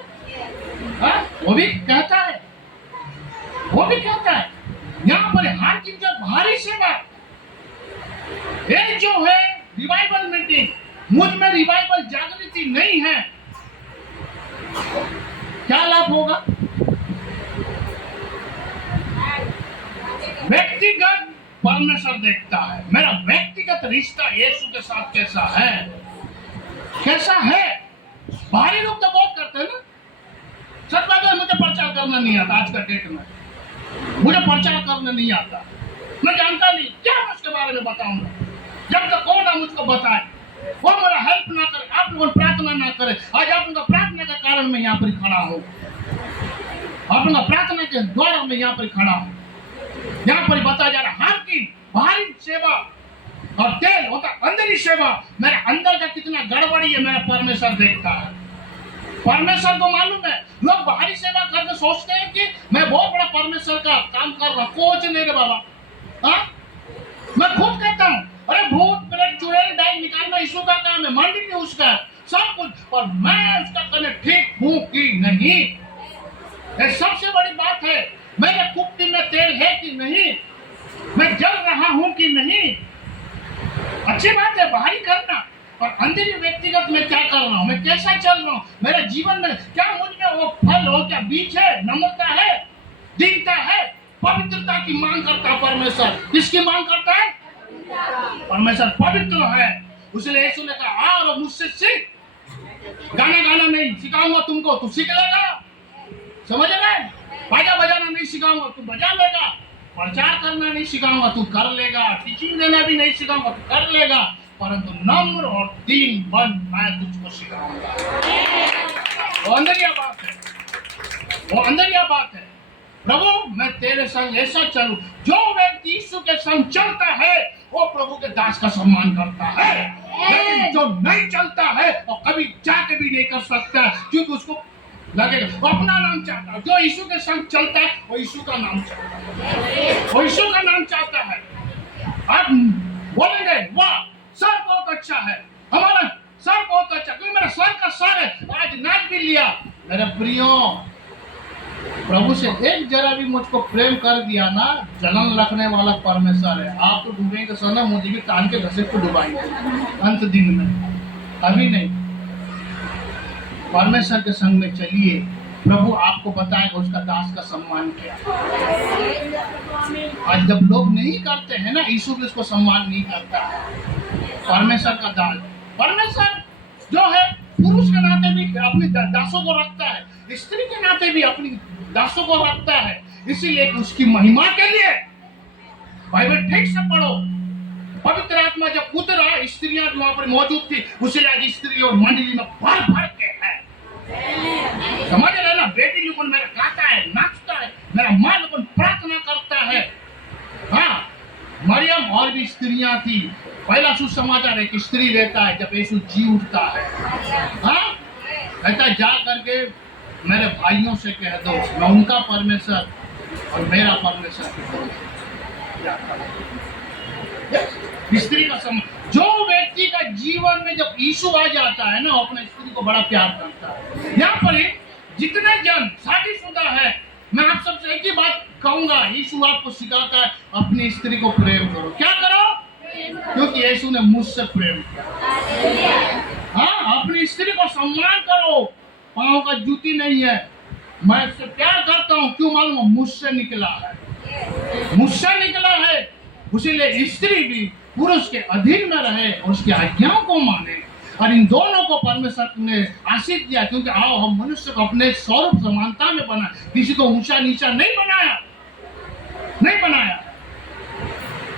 हाँ, वो भी कहता है, वो भी कहता है। यहाँ पर हर चीज जो भारी सेवा, ये जो है रिवाइवल मीटिंग, मुझ में रिवाइवल जागृति नहीं है, क्या लाभ होगा? व्यक्तिगत परमेश्वर देखता है, मेरा व्यक्तिगत रिश्ता यीशु के साथ कैसा है, कैसा है। बाहरी लोग तो बहुत करते हैं ना, सच बात है, मुझे प्रचार करना नहीं आता। आज का डेट में मुझे प्रचार करना नहीं आता, मैं जानता नहीं क्या मैं उसके बारे में बताऊंगा। जब तक कौन ना मुझको बताए, वो मेरा हेल्प ना करे, आप लोगों प्रार्थना ना करे। आज आप लोगों का प्रार्थना के कारण मैं यहाँ पर खड़ा हूँ, आप लोगों का प्रार्थना के द्वारा मैं यहाँ पर खड़ा हूँ। यहाँ पर बताया जा रहा हर की बाहरी सेवा और तेल होता अंदर सेवा। मेरे अंदर का कितना गड़बड़ी है मेरा परमेश्वर देखता है। परमेश्वर को मालूम है, लोग बाहरी सेवा करके सोचते हैं कि मैं बहुत बड़ा परमेश्वर का काम कर रहा, कुछ नहीं रे बाबा। हाँ, मैं खुद कहता हूँ, अरे भूत प्रेत चुड़ैल डाई निकालना यीशु का काम है, मंडी में उसका सब कुछ, पर मैं उसका करने ठीक हूँ कि नहीं, ये सबसे बड़ी बात है। मेरे कुप्पी में तेल है कि नहीं, मैं जल रहा हूँ कि अंदर व्यक्तिगत मैं क्या कर रहा हूँ, मैं कैसा चल रहा हूँ, मेरे जीवन में क्या मुझ में वो फल हो, क्या बीज है, नम्रता है, दीनता है, पवित्रता की मांग करता है परमेश्वर। किसकी मांग करता है? परमेश्वर पवित्र है। इसलिए यीशु ने कहा आ और मुझसे सीख। गाना गाना नहीं सिखाऊंगा तुमको, तू सीख लेगा, समझ रहे? बाजा बजाना नहीं सिखाऊंगा, तू बजा लेगा। प्रचार करना नहीं सिखाऊंगा, तू कर लेगा। टीचिंग देना भी नहीं सिखाऊंगा, तू कर लेगा। परंतु नम्र और दीन बन मैं तुझको सिखाऊंगा। वो अंदर यह बात है, वो अंदर यह बात है। प्रभु मैं तेरे संग ऐसा चलूं। जो व्यक्ति यीशु के संग चलता है वो प्रभु के दास का सम्मान करता है। लेकिन जो नहीं चलता है और कभी चाह के भी नहीं कर सकता, क्योंकि उसको लगेगा वो अपना नाम चाहता है। जो यीशु के संग चलता है वो यीशु का नाम चाहता है, वो यीशु का नाम चाहता है। आप बोलेंगे वाह सर बहुत अच्छा है, हमारा सर बहुत अच्छा, क्योंकि मेरा सर का सर है, आज नाच भी लिया। मेरे प्रियो, प्रभु से एक जरा भी मुझको प्रेम कर दिया ना, जलन रखने वाला परमेश्वर है। आप तो डूबेंगे सोना, मुझे भी तान के घसीट को डुबाएंगे अंत दिन में, अभी नहीं। परमेश्वर के संग में चलिए, प्रभु आपको बताएगा उसका दास का सम्मान क्या। आज जब लोग नहीं करते हैं ना, यीशु भी उसको सम्मान नहीं करता है। परमेश्वर का दास, परमेश्वर जो है पुरुष के नाते भी अपने दासों को रखता है, स्त्री के नाते भी अपनी दासों को रखता है, इसीलिए उसकी महिमा के लिए। बाइबल ठीक से पढ़ो। पवित्र आत्मा जब उतरा, स्त्रियां वहां पर मौजूद थी, उसी आज स्त्री और मंडली में भर भर के है। समझ रहे ना? बेटी लोगों मेरा गाता है, नाचता है, मेरा माँ लोगों प्रार्थना करता है। हाँ, मरियम और भी स्त्रियां थी। पहला सुसमाचार है कि स्त्री रहता है जब यीशु जी उठता है। हाँ, कहता जा करके मेरे भाइयों से कह दो मैं उनका परमेश्वर और मेरा परमेश्वर स्त्री का सम। जो व्यक्ति का जीवन में जब यीशु आ जाता है ना, अपने स्त्री को बड़ा प्यार करता है। यहाँ पर जितने जन शादीशुदा है, मैं आप सबसे एक ही बात कहूंगा, यीशु आपको सिखाता है अपनी स्त्री को प्रेम करो। क्या करो? क्योंकि यीशु ने मुझसे प्रेम किया। हाँ, अपनी स्त्री को सम्मान करो। पाँव का जूती नहीं है, मैं उससे प्यार करता हूँ। क्यों मालूम? मुझसे निकला है, मुझसे निकला है। इसीलिए स्त्री भी पुरुष के अधीन में रहे और उसकी आज्ञाओं को माने। और इन दोनों को परमेश्वर ने आशीष दिया, क्योंकि आओ हम मनुष्य को अपने स्वरूप समानता में बना, किसी को ऊंचा नीचा नहीं बनाया, नहीं बनाया।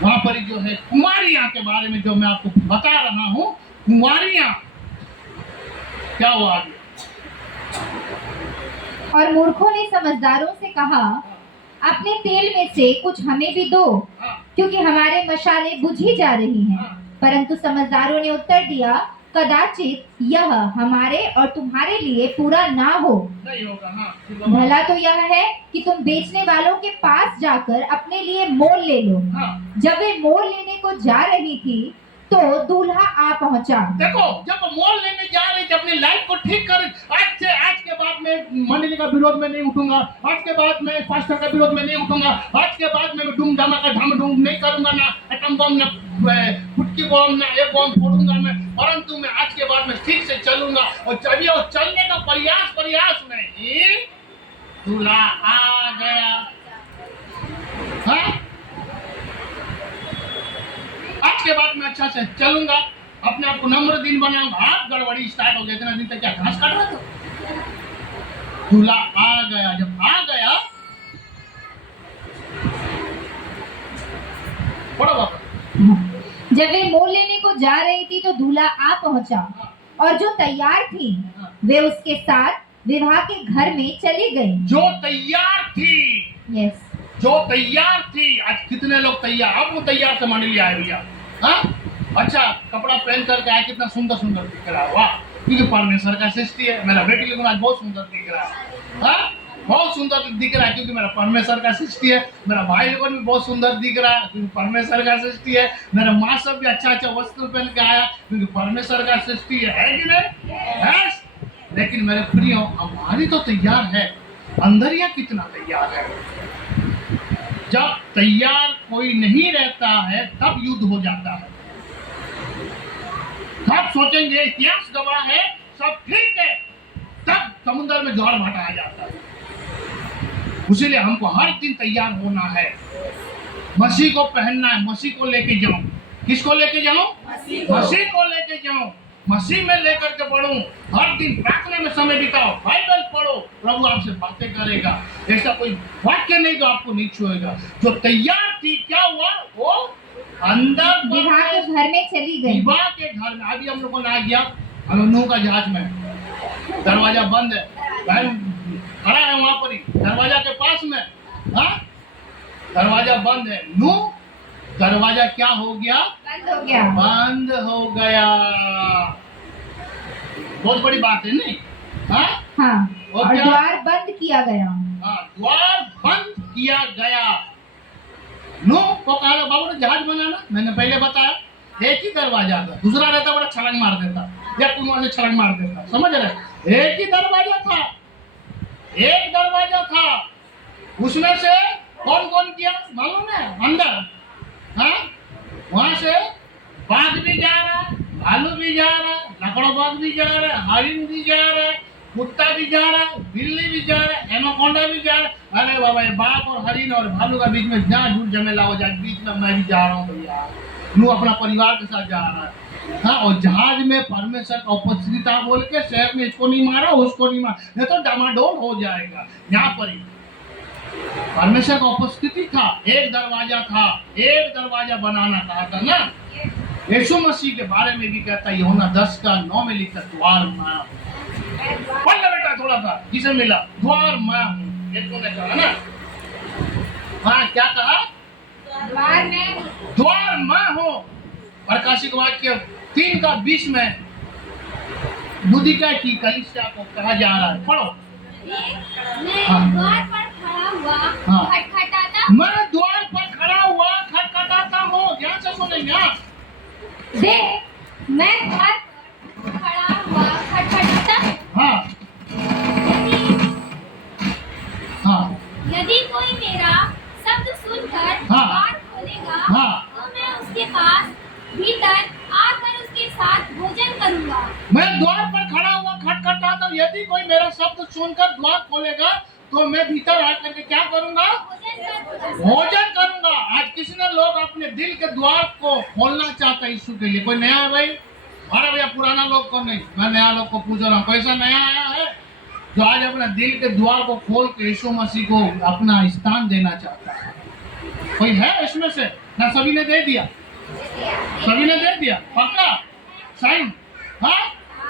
वहां पर जो है कुमारियां के बारे में जो मैं आपको बता रहा हूँ, कुमारियां क्या हुआ आगे? और मूर्खों ने समझदारों से कहा अपने तेल में से कुछ हमें भी दो, क्योंकि हमारे मशालें बुझी जा रही हैं। परंतु समझदारों ने उत्तर दिया कदाचित यह हमारे और तुम्हारे लिए पूरा ना हो। नहीं होगा। भला तो यह है कि तुम बेचने वालों के पास जाकर अपने लिए मोल ले लो। जब वे मोल लेने को जा रही थी तो दूल्हा आ पहुंचा। देखो, जब मोल लेने जा रही थी, अपनी लाइफ को ठीक कर, आज के बाद मैं मंडली का विरोध में नहीं उठूंगा, आज के बाद मैं पास्टर का विरोध में नहीं उठूंगा, आज के बाद मैं डूम धमाका ढाम नहीं करूंगा, ना एटम बम, ना फुटकी बम, ना ये बम फोड़ूंगा मैं, परंतु मैं आज के बाद में ठीक से चलूंगा। और चलने का प्रयास नहीं, दूल्हा आ गया। हाँ, आज के बाद मैं अच्छा से चलूंगा, अपने आप को नम्र दिन बनाऊंगा। आप गड़बड़ी स्टार्ट हो गया, इतना दिन तक क्या घास काट रहा था? दूल्हा आ गया। जब आ गया, पढ़ो बाबा। जब वे मोल लेने को जा रही थी तो दूल्हा आ पहुंचा, और जो तैयार थी वे उसके साथ विवाह के घर में चली गई। जो तैयार थी, यस, जो तैयार थी। आज कितने लोग तैयार, अब वो तैयार से मंडली आए भैया। हाँ, अच्छा कपड़ा पहन करके आए, कितना सुंदर सुंदर दिख रहा है। वाह, क्योंकि परमेश्वर का सृष्टि है। मेरा बेटी लोग आज बहुत सुंदर दिख रहा है। हाँ, बहुत सुंदर दिख रहा है, क्योंकि मेरा परमेश्वर का सृष्टि है। मेरा भाई लोगों भी बहुत सुंदर दिख रहा है, क्योंकि परमेश्वर का सृष्टि है। मेरा माँ सब भी अच्छा वस्त्र पहन के आया, क्योंकि परमेश्वर का सृष्टि है कि नहीं? है। लेकिन मेरे प्रियो, हमारी तो तैयार है, अंदरिया कितना तैयार है? जब तैयार कोई नहीं रहता है तब युद्ध हो जाता है, सब सोचेंगे इतिहास गवाह है सब ठीक है, तब समुद्र में ज्वार भाटा आ जाता है। इसीलिए हमको हर दिन तैयार होना है, मसीह को पहनना है, मसीह को लेके जाऊं। किसको लेके जाऊं? मसीह को लेके जाऊं, मसीह में लेकर के बढ़ूं। हर दिन प्रार्थना में समय बिताओ, बाइबल पढ़ो, प्रभु आपसे बातें करेगा। ऐसा कोई वाक्य नहीं जो आपको नहीं छुएगा। जो तैयार थी क्या हुआ? वो अंदर विवाह के घर में चली गई। विवाह के घर में। अभी हम लोगों ने आ गया, हम नूह का जहाज में, दरवाजा बंद है, खड़ा है वहां पर ही दरवाजा के पास में। हाँ, दरवाजा बंद है। नूह, दरवाजा क्या हो गया? बंद हो गया। बंद हो गया। बहुत बड़ी बात है नहीं? हाँ, हाँ, और और क्या? द्वार बंद किया गया। हाँ, द्वार बंद किया गया। नूह को कहा बाबू ने जहाज बनाना, मैंने पहले बताया एक ही दरवाजा था, दूसरा रहता बड़ा छलांग मार देता या कुआं से छलांग मार देता। समझ रहे? एक ही दरवाजा था, एक दरवाजा था। उसमें से कौन कौन किया मालूम है? अंदर, हाँ, वहां से बाघ भी जा रहा, भालू भी जा रहा, लकड़बाग भी जा रहा, हरिन भी जा रहा, कुत्ता भी जा रहा, बिल्ली भी जा रहा, एनाकोंडा भी जा रहा। अरे बाबा, ये बाघ और हरिन और भालू का बीच में जहाँ झूठ झमेला हो जाए, बीच में मैं भी जा रहा हूँ भैया। नूह अपना परिवार के साथ जा रहा है। हाँ, और जहाज में परमेश्वर का उपस्थिति था बोल के शहर में इसको नहीं मारा, उसको नहीं मारा, नहीं तो डामाडोल हो जाएगा। यहाँ पर ही परमेश्वर का उपस्थिति था, एक दरवाजा था, एक दरवाजा बनाना कहा था ना। यीशु मसीह के बारे में भी कहता है, यूहन्ना 10:9 में लिखा, द्वार मैं हूं। पढ़ ले बेटा थोड़ा सा, जिसे मिला, द्वार मैं हूं। यीशु ने कहा ना, हाँ, क्या कहा? द्वार में, द्वार मैं हूं। प्रकाशिक वाक्य 3:20 में बुद्धिका की कलीसिया को कहा जा रहा है। पढ़ो। मैं हाँ। द्वार पर खड़ा हुआ हाँ। खटखटाता मैं द्वार पर खड़ा हुआ खटखटाता हूँ। ध्यान से सुनेंगे। हाँ, देख, मैं द्वार पर खड़ा हुआ खटखटाता हूँ। हाँ, हाँ, यदि कोई मेरा शब्द सुनकर हाँ। द्वार खोलेगा, हाँ। तो मैं उसके पास भीतर आकर उसके साथ भोजन करूंगा। मैं द्वार पर खड़ा हुआ खटखटाता हूँ, यदि कोई मेरा शब्द सुनकर द्वार खोलेगा तो मैं भीतर आकर के क्या करूंगा? भोजन करूंगा। भोजन करूंगा। आज किसने लोग अपने दिल के द्वार को खोलना चाहता है यीशु के लिए? कोई नया है भाई? अरे भैया, पुराना लोग को नहीं, मैं नया लोग को पूछ रहा हूँ, कोई सा नया आया है जो आज अपने दिल के द्वार को खोल के यीशु मसीह को अपना स्थान देना चाहता है? कोई है इसमें से? ना सभी ने दे दिया? सभी ने दे दिया? पक्का साइन? हाँ,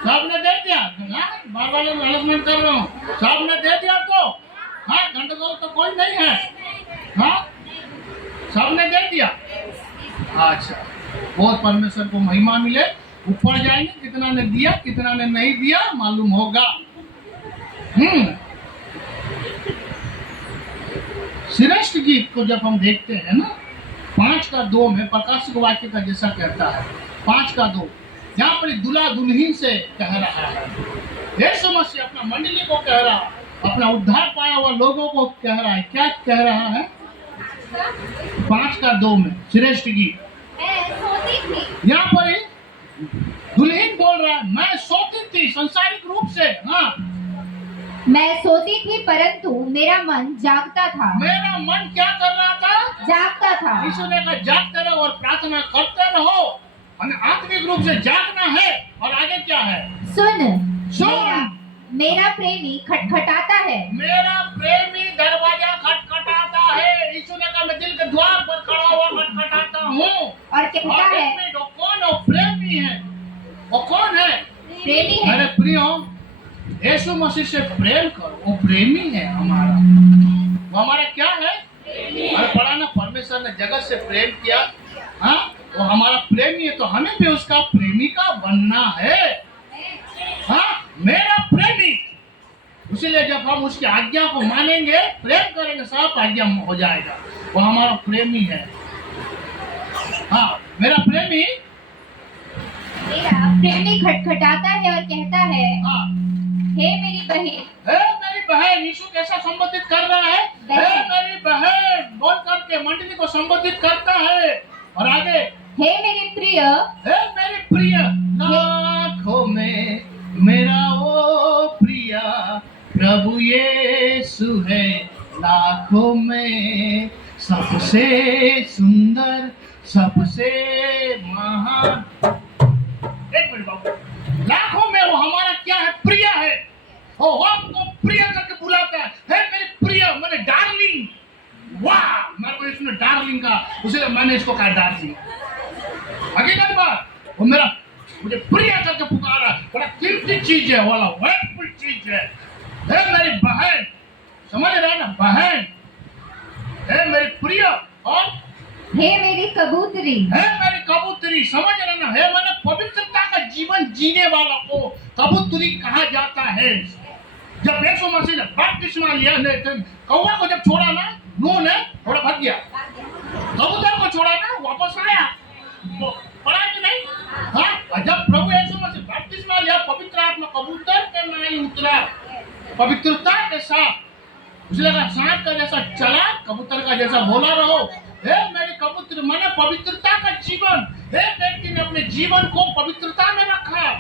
सब ने दे दिया। हाँ, बार बार अनाउंसमेंट कर रहा हूँ, सब ने दे दिया तो हाँ, गंडगोल तो कोई नहीं है। हाँ, सब ने दे दिया। अच्छा, बहुत परमेश्वर को महिमा मिले। ऊपर जाएंगे, कितना ने दिया कितना ने नहीं दिया मालूम होगा। श्रेष्ठ गीत को जब हम देखते हैं ना, 5:2 में प्रकाशिक वाक्य का जैसा कहता है, 5:2 यहाँ पर दूल्हा दुल्हन से कह रहा है। यीशु मसीह अपना मंडली को कह रहा है, अपना उद्धार पाया हुआ लोगों को कह रहा है। क्या कह रहा है? 5:2 में श्रेष्ठ गीत, मैं सोती थी। यहाँ पर ही दुल्हन बोल रहा है, मैं सोती थी सांसारिक रूप से। हाँ, मैं सोती थी परंतु मेरा मन जागता था। मेरा मन क्या कर रहा था? जागता था। यीशु ने कहा जागते रहो और प्रार्थना करते रहो। हमें आत्मिक रूप से जागना है। और आगे क्या है? सुन, मेरा प्रेमी खटखटाता है। मेरा प्रेमी दरवाजा खटखटाता है। यीशु ने कहा मैं दिल के द्वार पर खड़ा हुआ खटखटाता हूँ। और कहता है, वो कौन? वो प्रेमी है। वो कौन है? प्रेमी है। अरे प्रियो, यीशु मसीह से प्रेम करो, वो प्रेमी है हमारा। वो हमारा क्या है? अरे पढ़ा ना, परमेश्वर ने जगत से प्रेम किया। हाँ, वो हमारा प्रेमी है, तो हमें भी उसका प्रेमिका बनना है। हाँ, मेरा प्रेमी। इसीलिए जब हम उसकी आज्ञा को मानेंगे, प्रेम करेंगे, सब आज्ञा हो जाएगा। वो हमारा प्रेमी है। हाँ, मेरा प्रेमी खटखटाता है और कहता है, हाँ, हे मेरी बहन। हे मेरी बहन। यीशु कैसा संबोधित कर रहा है? हे मेरी बहन बोल करके मंडली को संबोधित करता है। और आगे हे मेरे प्रिय, हे मेरे प्रिय, लाखों में मेरा वो प्रिय प्रभु यीशु है, लाखों में सबसे सुंदर, सबसे महान। एक मिनट बाबू, लाखों में वो हमारा क्या है? प्रिय है। और वो हमको प्रिय करके बुलाता है, हे मेरे प्रिय, मैंने डार्लिंग। वाह, मेरे को इसने डार्लिंग का, उसे मैंने इसको कहा डार्लिंग। हकीकत बात, वो मेरा मुझे प्रिय करके पुकारा, बड़ा कीमती चीज है, वाला वैल्यूफुल चीज है। हे मेरी बहन, समझ रहे ना बहन, हे मेरी प्रिय, और हे मेरी कबूतरी, है मेरी कबूतरी, समझ रहे ना? है मैंने पवित्रता का जीवन जीने वाला को कबूतरी कहा जाता है। जब यीशु मसीह ने बपतिस्मा लिया, कौवा को जब छोड़ा ना, नूह ने थोड़ा भाग गया, कबूतर को छोड़ा ना, वापस आया, पड़ा कि नहीं? हाँ, और जब प्रभु यीशु मसीह बपतिस्मा लिया, पवित्र आत्मा कबूतर के नहीं उतरा, पवित्रता के साथ उसने कहा सांप का जैसा चला, कबूतर का जैसा बोला रहो। हे मेरे कबूतर, माने पवित्रता का जीवन। एक व्यक्ति ने अपने जीवन को पवित्रता में रखा,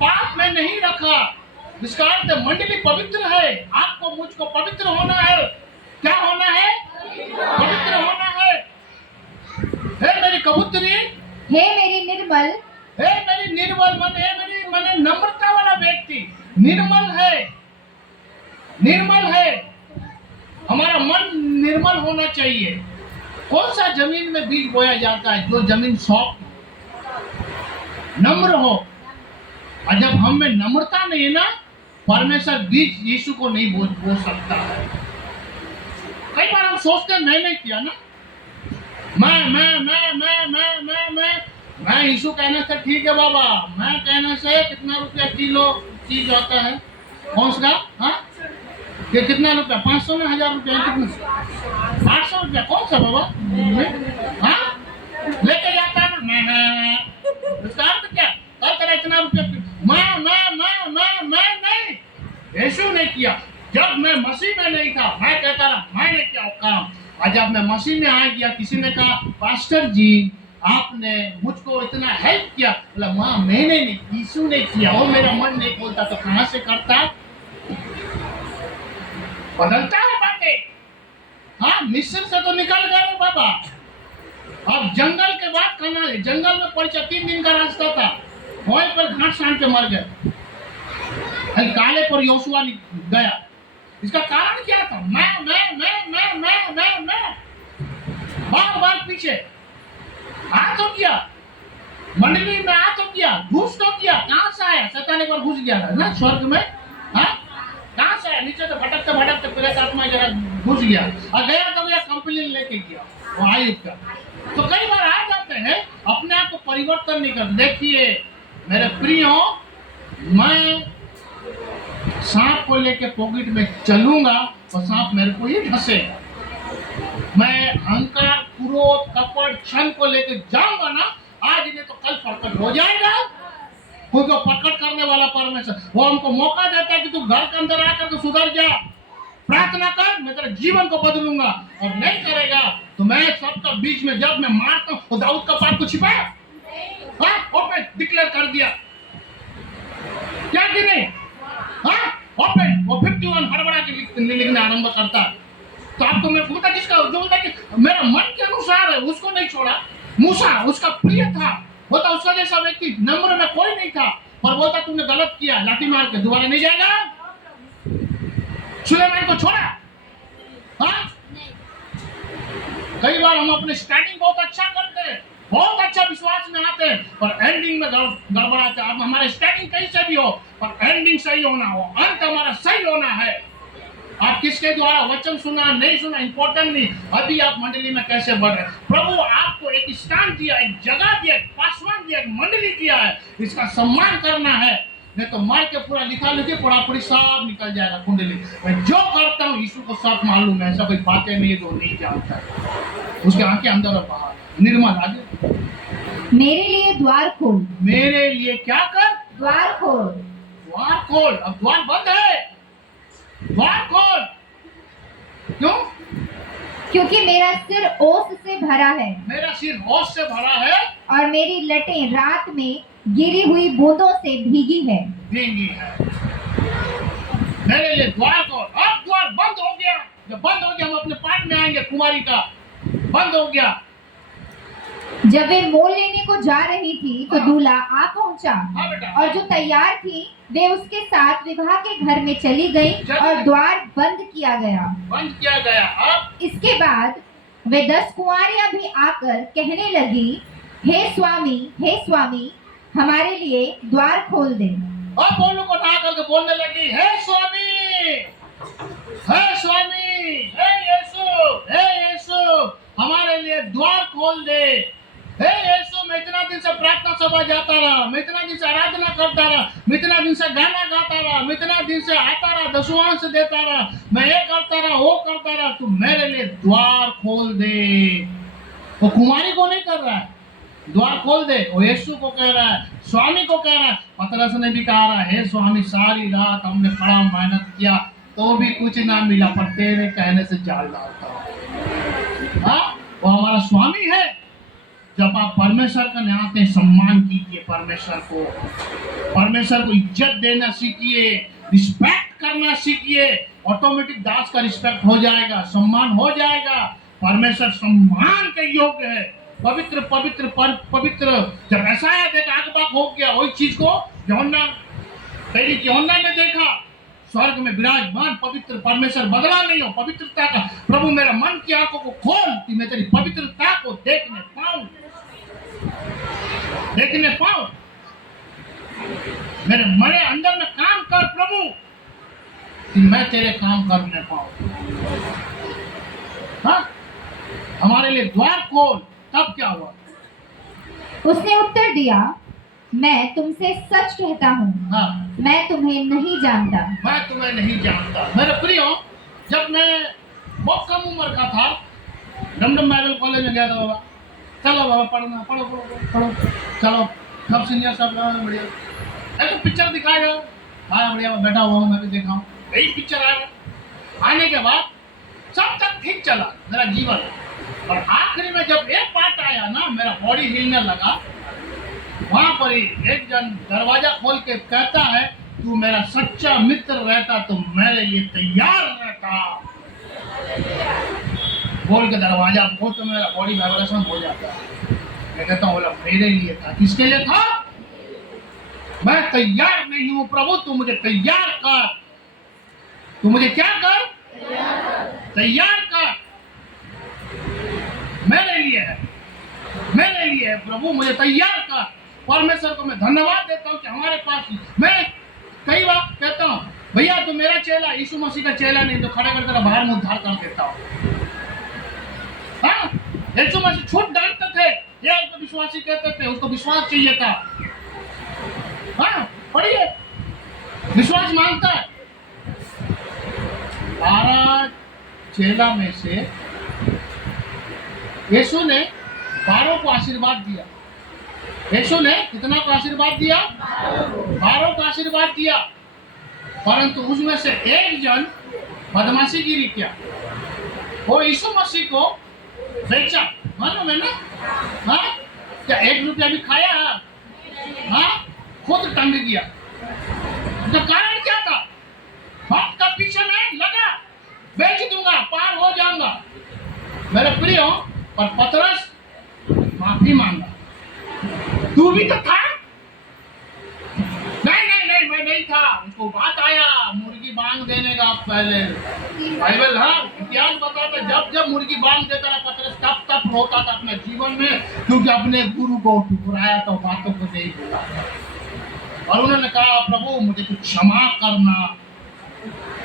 पाप में नहीं रखा। इसका अर्थ मंडली पवित्र है, आपको मुझको पवित्र होना है। क्या होना है? पवित्र होना है। हे मेरी कबूतरी, हे मेरी निर्मल, हे मेरी निर्मल, माने नम्रता वाला व्यक्ति निर्मल है, निर्मल है। हमारा मन निर्मल होना चाहिए। कौन सा जमीन में बीज बोया जाता है? जो जमीन सॉफ्ट, नम्र हो। और जब हम में नम्रता नहीं है ना, परमेश्वर बीज यीशु को नहीं बो सकता है। कई बार हम सोचते हैं मैंने किया ना, मैं यीशु कहने से ठीक है बाबा, मैं कहने से कितना रुपया किलो चीज आता है? कौन सा? हाँ, ये कितना रुपया? 500 में 1000 रुपया? कितना? 800 रुपया? कौन सा बाबा? हाँ, लेके जाता है ना, मैं उसका अर्थ क्या? कल तेरा इतना रुपया, मैं नहीं, यीशु ने किया। जब मैं मसीह में नहीं था, मैं कहता रहा मैंने क्या काम। और जब मैं मसीह में आ गया, किसी ने कहा पास्टर जी आपने मुझको इतना हेल्प किया, बोला माँ मैंने नहीं, यीशु ने किया। वो मेरा मन नहीं बोलता तो कहां से करता? बदलता है बातें। हाँ, मिस्र से तो निकल गए बाबा, अब जंगल के बाद करना है। जंगल में परिचय 3 दिन का रास्ता था, वहीं पर घाट छान के मर गए। काले पर योशुआ गया। इसका कारण क्या था? मैं बार बार पीछे आ तो किया, मंडली में आ तो किया, घुस तो किया। कहां से आया? शैतान एक बार घुस गया था ना स्वर्ग में। हाँ, कहां से आया? नीचे से भटकते भटकते प्रेत आत्मा जरा घुस गया, और गया तो गया कंप्लेन लेके गया वो आयुब का। तो कई बार आ जाते हैं, अपने आप को परिवर्तन नहीं करते। देखिए मेरे प्रियो, मैं सांप को लेके पॉकेट में चलूंगा तो सांप मेरे को ही फंसेगा। मैं अहंकार, क्रोध, कपट, क्षण को लेके जाऊंगा ना, आज नहीं तो कल प्रकट हो जाएगा। क्योंकि प्रकट करने वाला परमेश्वर, वो हमको मौका देता है कि तू घर के अंदर आकर तो सुधर जा, प्रार्थना कर, मैं तेरे जीवन को बदलूंगा। और नहीं करेगा तो मैं सबका बीच में जब मैं मारता हूँ, तो दाऊद का पाप को छिपाया, हाँ, और मैं डिक्लेयर कर दिया, क्या कि नहीं? हाँ, और मैं वो 51 हड़बड़ा के लिखने आरंभ करता। तो आपको मैं पूछता, जिसका जो बोलता कि मेरा मन के अनुसार है, उसको नहीं छोड़ा। मूसा उसका प्रिय था, बोलता उसका जैसा व्यक्ति नम्र में कोई नहीं था, पर बोलता तुमने गलत किया, लाठी मार के दोबारा नहीं जाएगा। सुलेमान को छोड़ा। हाँ, कई बार हम अपने स्टार्टिंग बहुत अच्छा करते हैं, बहुत अच्छा विश्वास में आते हैं, पर एंडिंग में गड़बड़ाते हैं। अब हमारे स्टार्टिंग कहीं से भी हो, पर एंडिंग सही होना हो, अंत हमारा सही होना है। आप किसके द्वारा वचन सुना नहीं सुना इंपॉर्टेंट नहीं, अभी आप मंडली में कैसे बढ़ रहे। प्रभु आपको एक स्थान दिया, एक जगह दिया, एक पासवान दिया, एक मंडली दिया है, इसका सम्मान करना है। नहीं तो मार के पूरा लिखा लिखी पढ़ा पढ़ी सब निकल जाएगा कुंडली। मैं जो करता हूँ यीशु को सब मालूम है, ऐसा कोई बातें नहीं है जो नहीं जानता है। उसके आंखें अंदर और बाहर। निर्मल आगे, मेरे लिए द्वार खोल, मेरे लिए क्या कर? द्वार खोल, द्वार खोल। अब द्वार बंद है, द्वार खोल। क्यों? क्योंकि मेरा सिर ओस से भरा है मेरा सिर होश से भरा है, और मेरी लटें रात में गिरी हुई बूंदों से भीगी है। भीगी है। मेरे लिए द्वार खोल। अब द्वार बंद हो गया। जब बंद हो गया हम अपने पाठ में आएंगे। कुमारी का बंद हो गया। जब वे मोल लेने को जा रही थी तो दूल्हा आ पहुंचा, हाँ बेटा। और जो तैयार थी वे उसके साथ विवाह के घर में चली गई और द्वार बंद किया गया। बंद किया गया। अब इसके बाद वे 10 कुंवारियां भी आकर कहने लगी, हे स्वामी, हमारे लिए द्वार खोल दे। अब वो लोग उठा करके बोलने लगी, हे स्वामी, हे यीशु, हमारे लिए द्वार खोल दे। हे यीशु, मैं इतना दिन से प्रार्थना सभा जाता रहा, मैं इतना दिन से आराधना करता रहा, मैं इतना दिन से गाना गाता रहा, मैं इतना दिन से आता रहा, दशवांश देता रहा, मैं ये करता रहा, वो करता रहा, तू मेरे लिए द्वार खोल दे। वो कुमारी को नहीं कर रहा है, द्वार खोल दे। वो यीशु को कह रहा है, स्वामी को कह रहा है। पतरस ने भी कहा रहा है, स्वामी सारी रात हमने बड़ा मेहनत किया तो भी कुछ ना मिला, पर तेरे कहने से जाल डालता। हाँ, वो हमारा स्वामी है। जब आप परमेश्वर का नाते हैं, सम्मान कीजिए परमेश्वर को इज्जत देना सीखिए, रिस्पेक्ट करना सीखिए। ऑटोमेटिक दास का रिस्पेक्ट हो जाएगा, सम्मान हो जाएगा। परमेश्वर सम्मान के योग्य है। पवित्र पवित्र पवित्र। जब ऐसा आग-बाग हो गया, वही चीज को यूहन्ना ने देखा, स्वर्ग में विराजमान पवित्र परमेश्वर बदला नहीं हो। पवित्रता का प्रभु मेरा मन की आंखों को खोल कि मैं तेरी पवित्रता को देखने पाऊं। मेरे अंदर में काम कर प्रभु, कि मैं तेरे काम करने पाऊं। हाँ, हमारे लिए द्वार खोल। तब क्या हुआ? उसने उत्तर दिया, मैं तुमसे सच कहता हूँ, हाँ, मैं तुम्हें नहीं जानता। मेरे प्रियो, जब मैं बहुत कम उम्र का था, डमडम बाइबल कॉलेज में गया था। बाबा चलो बाबा पढ़ो, चलो सब सीनियर सब बढ़िया। तो पिक्चर दिखाएगा, हाँ बढ़िया, बैठा हुआ हूँ, मैं भी देखा हूँ। यही पिक्चर आएगा। आने के बाद सब तक ठीक चला मेरा जीवन, और आखिरी में जब एक पार्ट आया ना, मेरा बॉडी हिलने लगा। वहां पर ही एक जन दरवाजा खोल के कहता है, तू मेरा सच्चा मित्र रहता तो मेरे लिए तैयार रहता। बोल के दरवाजा खोल तो मेरा बॉडी वाइब्रेशन हो जाता है। मैं कहता हूँ, बोला मेरे लिए था। किसके लिए था? मैं तैयार नहीं हूँ प्रभु, तू मुझे तैयार कर। तू मुझे क्या कर? तैयार कर। मेरे लिए है प्रभु, मुझे तैयार कर। परमेश्वर को मैं धन्यवाद देता हूँ कि हमारे पास, मैं कई बार कहता हूँ, भैया तू मेरा चेला, यीशु मसीह का चेला नहीं तो खड़े कर तेरा बाहर में उद्धार कर देता हूँ। हाँ, यीशु मसीह छूट डांटते थे, ये उसको विश्वासी कहते थे, उसको विश्वास चाहिए था। हाँ, पढ़िए, विश्वास मांगता है। 12 चेला में से यीशु ने 12 को आशीर्वाद दिया। यीशु ने कितना को आशीर्वाद दिया? 12 को आशीर्वाद दिया। परंतु उसमें से एक जन बदमाशी गिरी क्या, वो यीशु मसीह को बेचा। मालूम है ना? हाँ, क्या 1 रुपया भी खाया? हाँ, खुद टंग गया। तो कारण क्या था? भक्त का पीछे में लगा, बेच दूंगा, पार हो जाऊंगा। मेरे प्रियो, पर पतरस माफी मांगा। तू भी तो था? नहीं, मैं नहीं था। उसको बात आया मुर्गी बांग देने का। पहले बाइबल, हाँ, इतिहास बताता, जब मुर्गी बांग देता था पतरस, तब रोता था अपने जीवन में, क्योंकि अपने गुरु को ठुकराया तो बातों को नहीं बोला। और उन्होंने कहा, प्रभु मुझे तू क्षमा करना।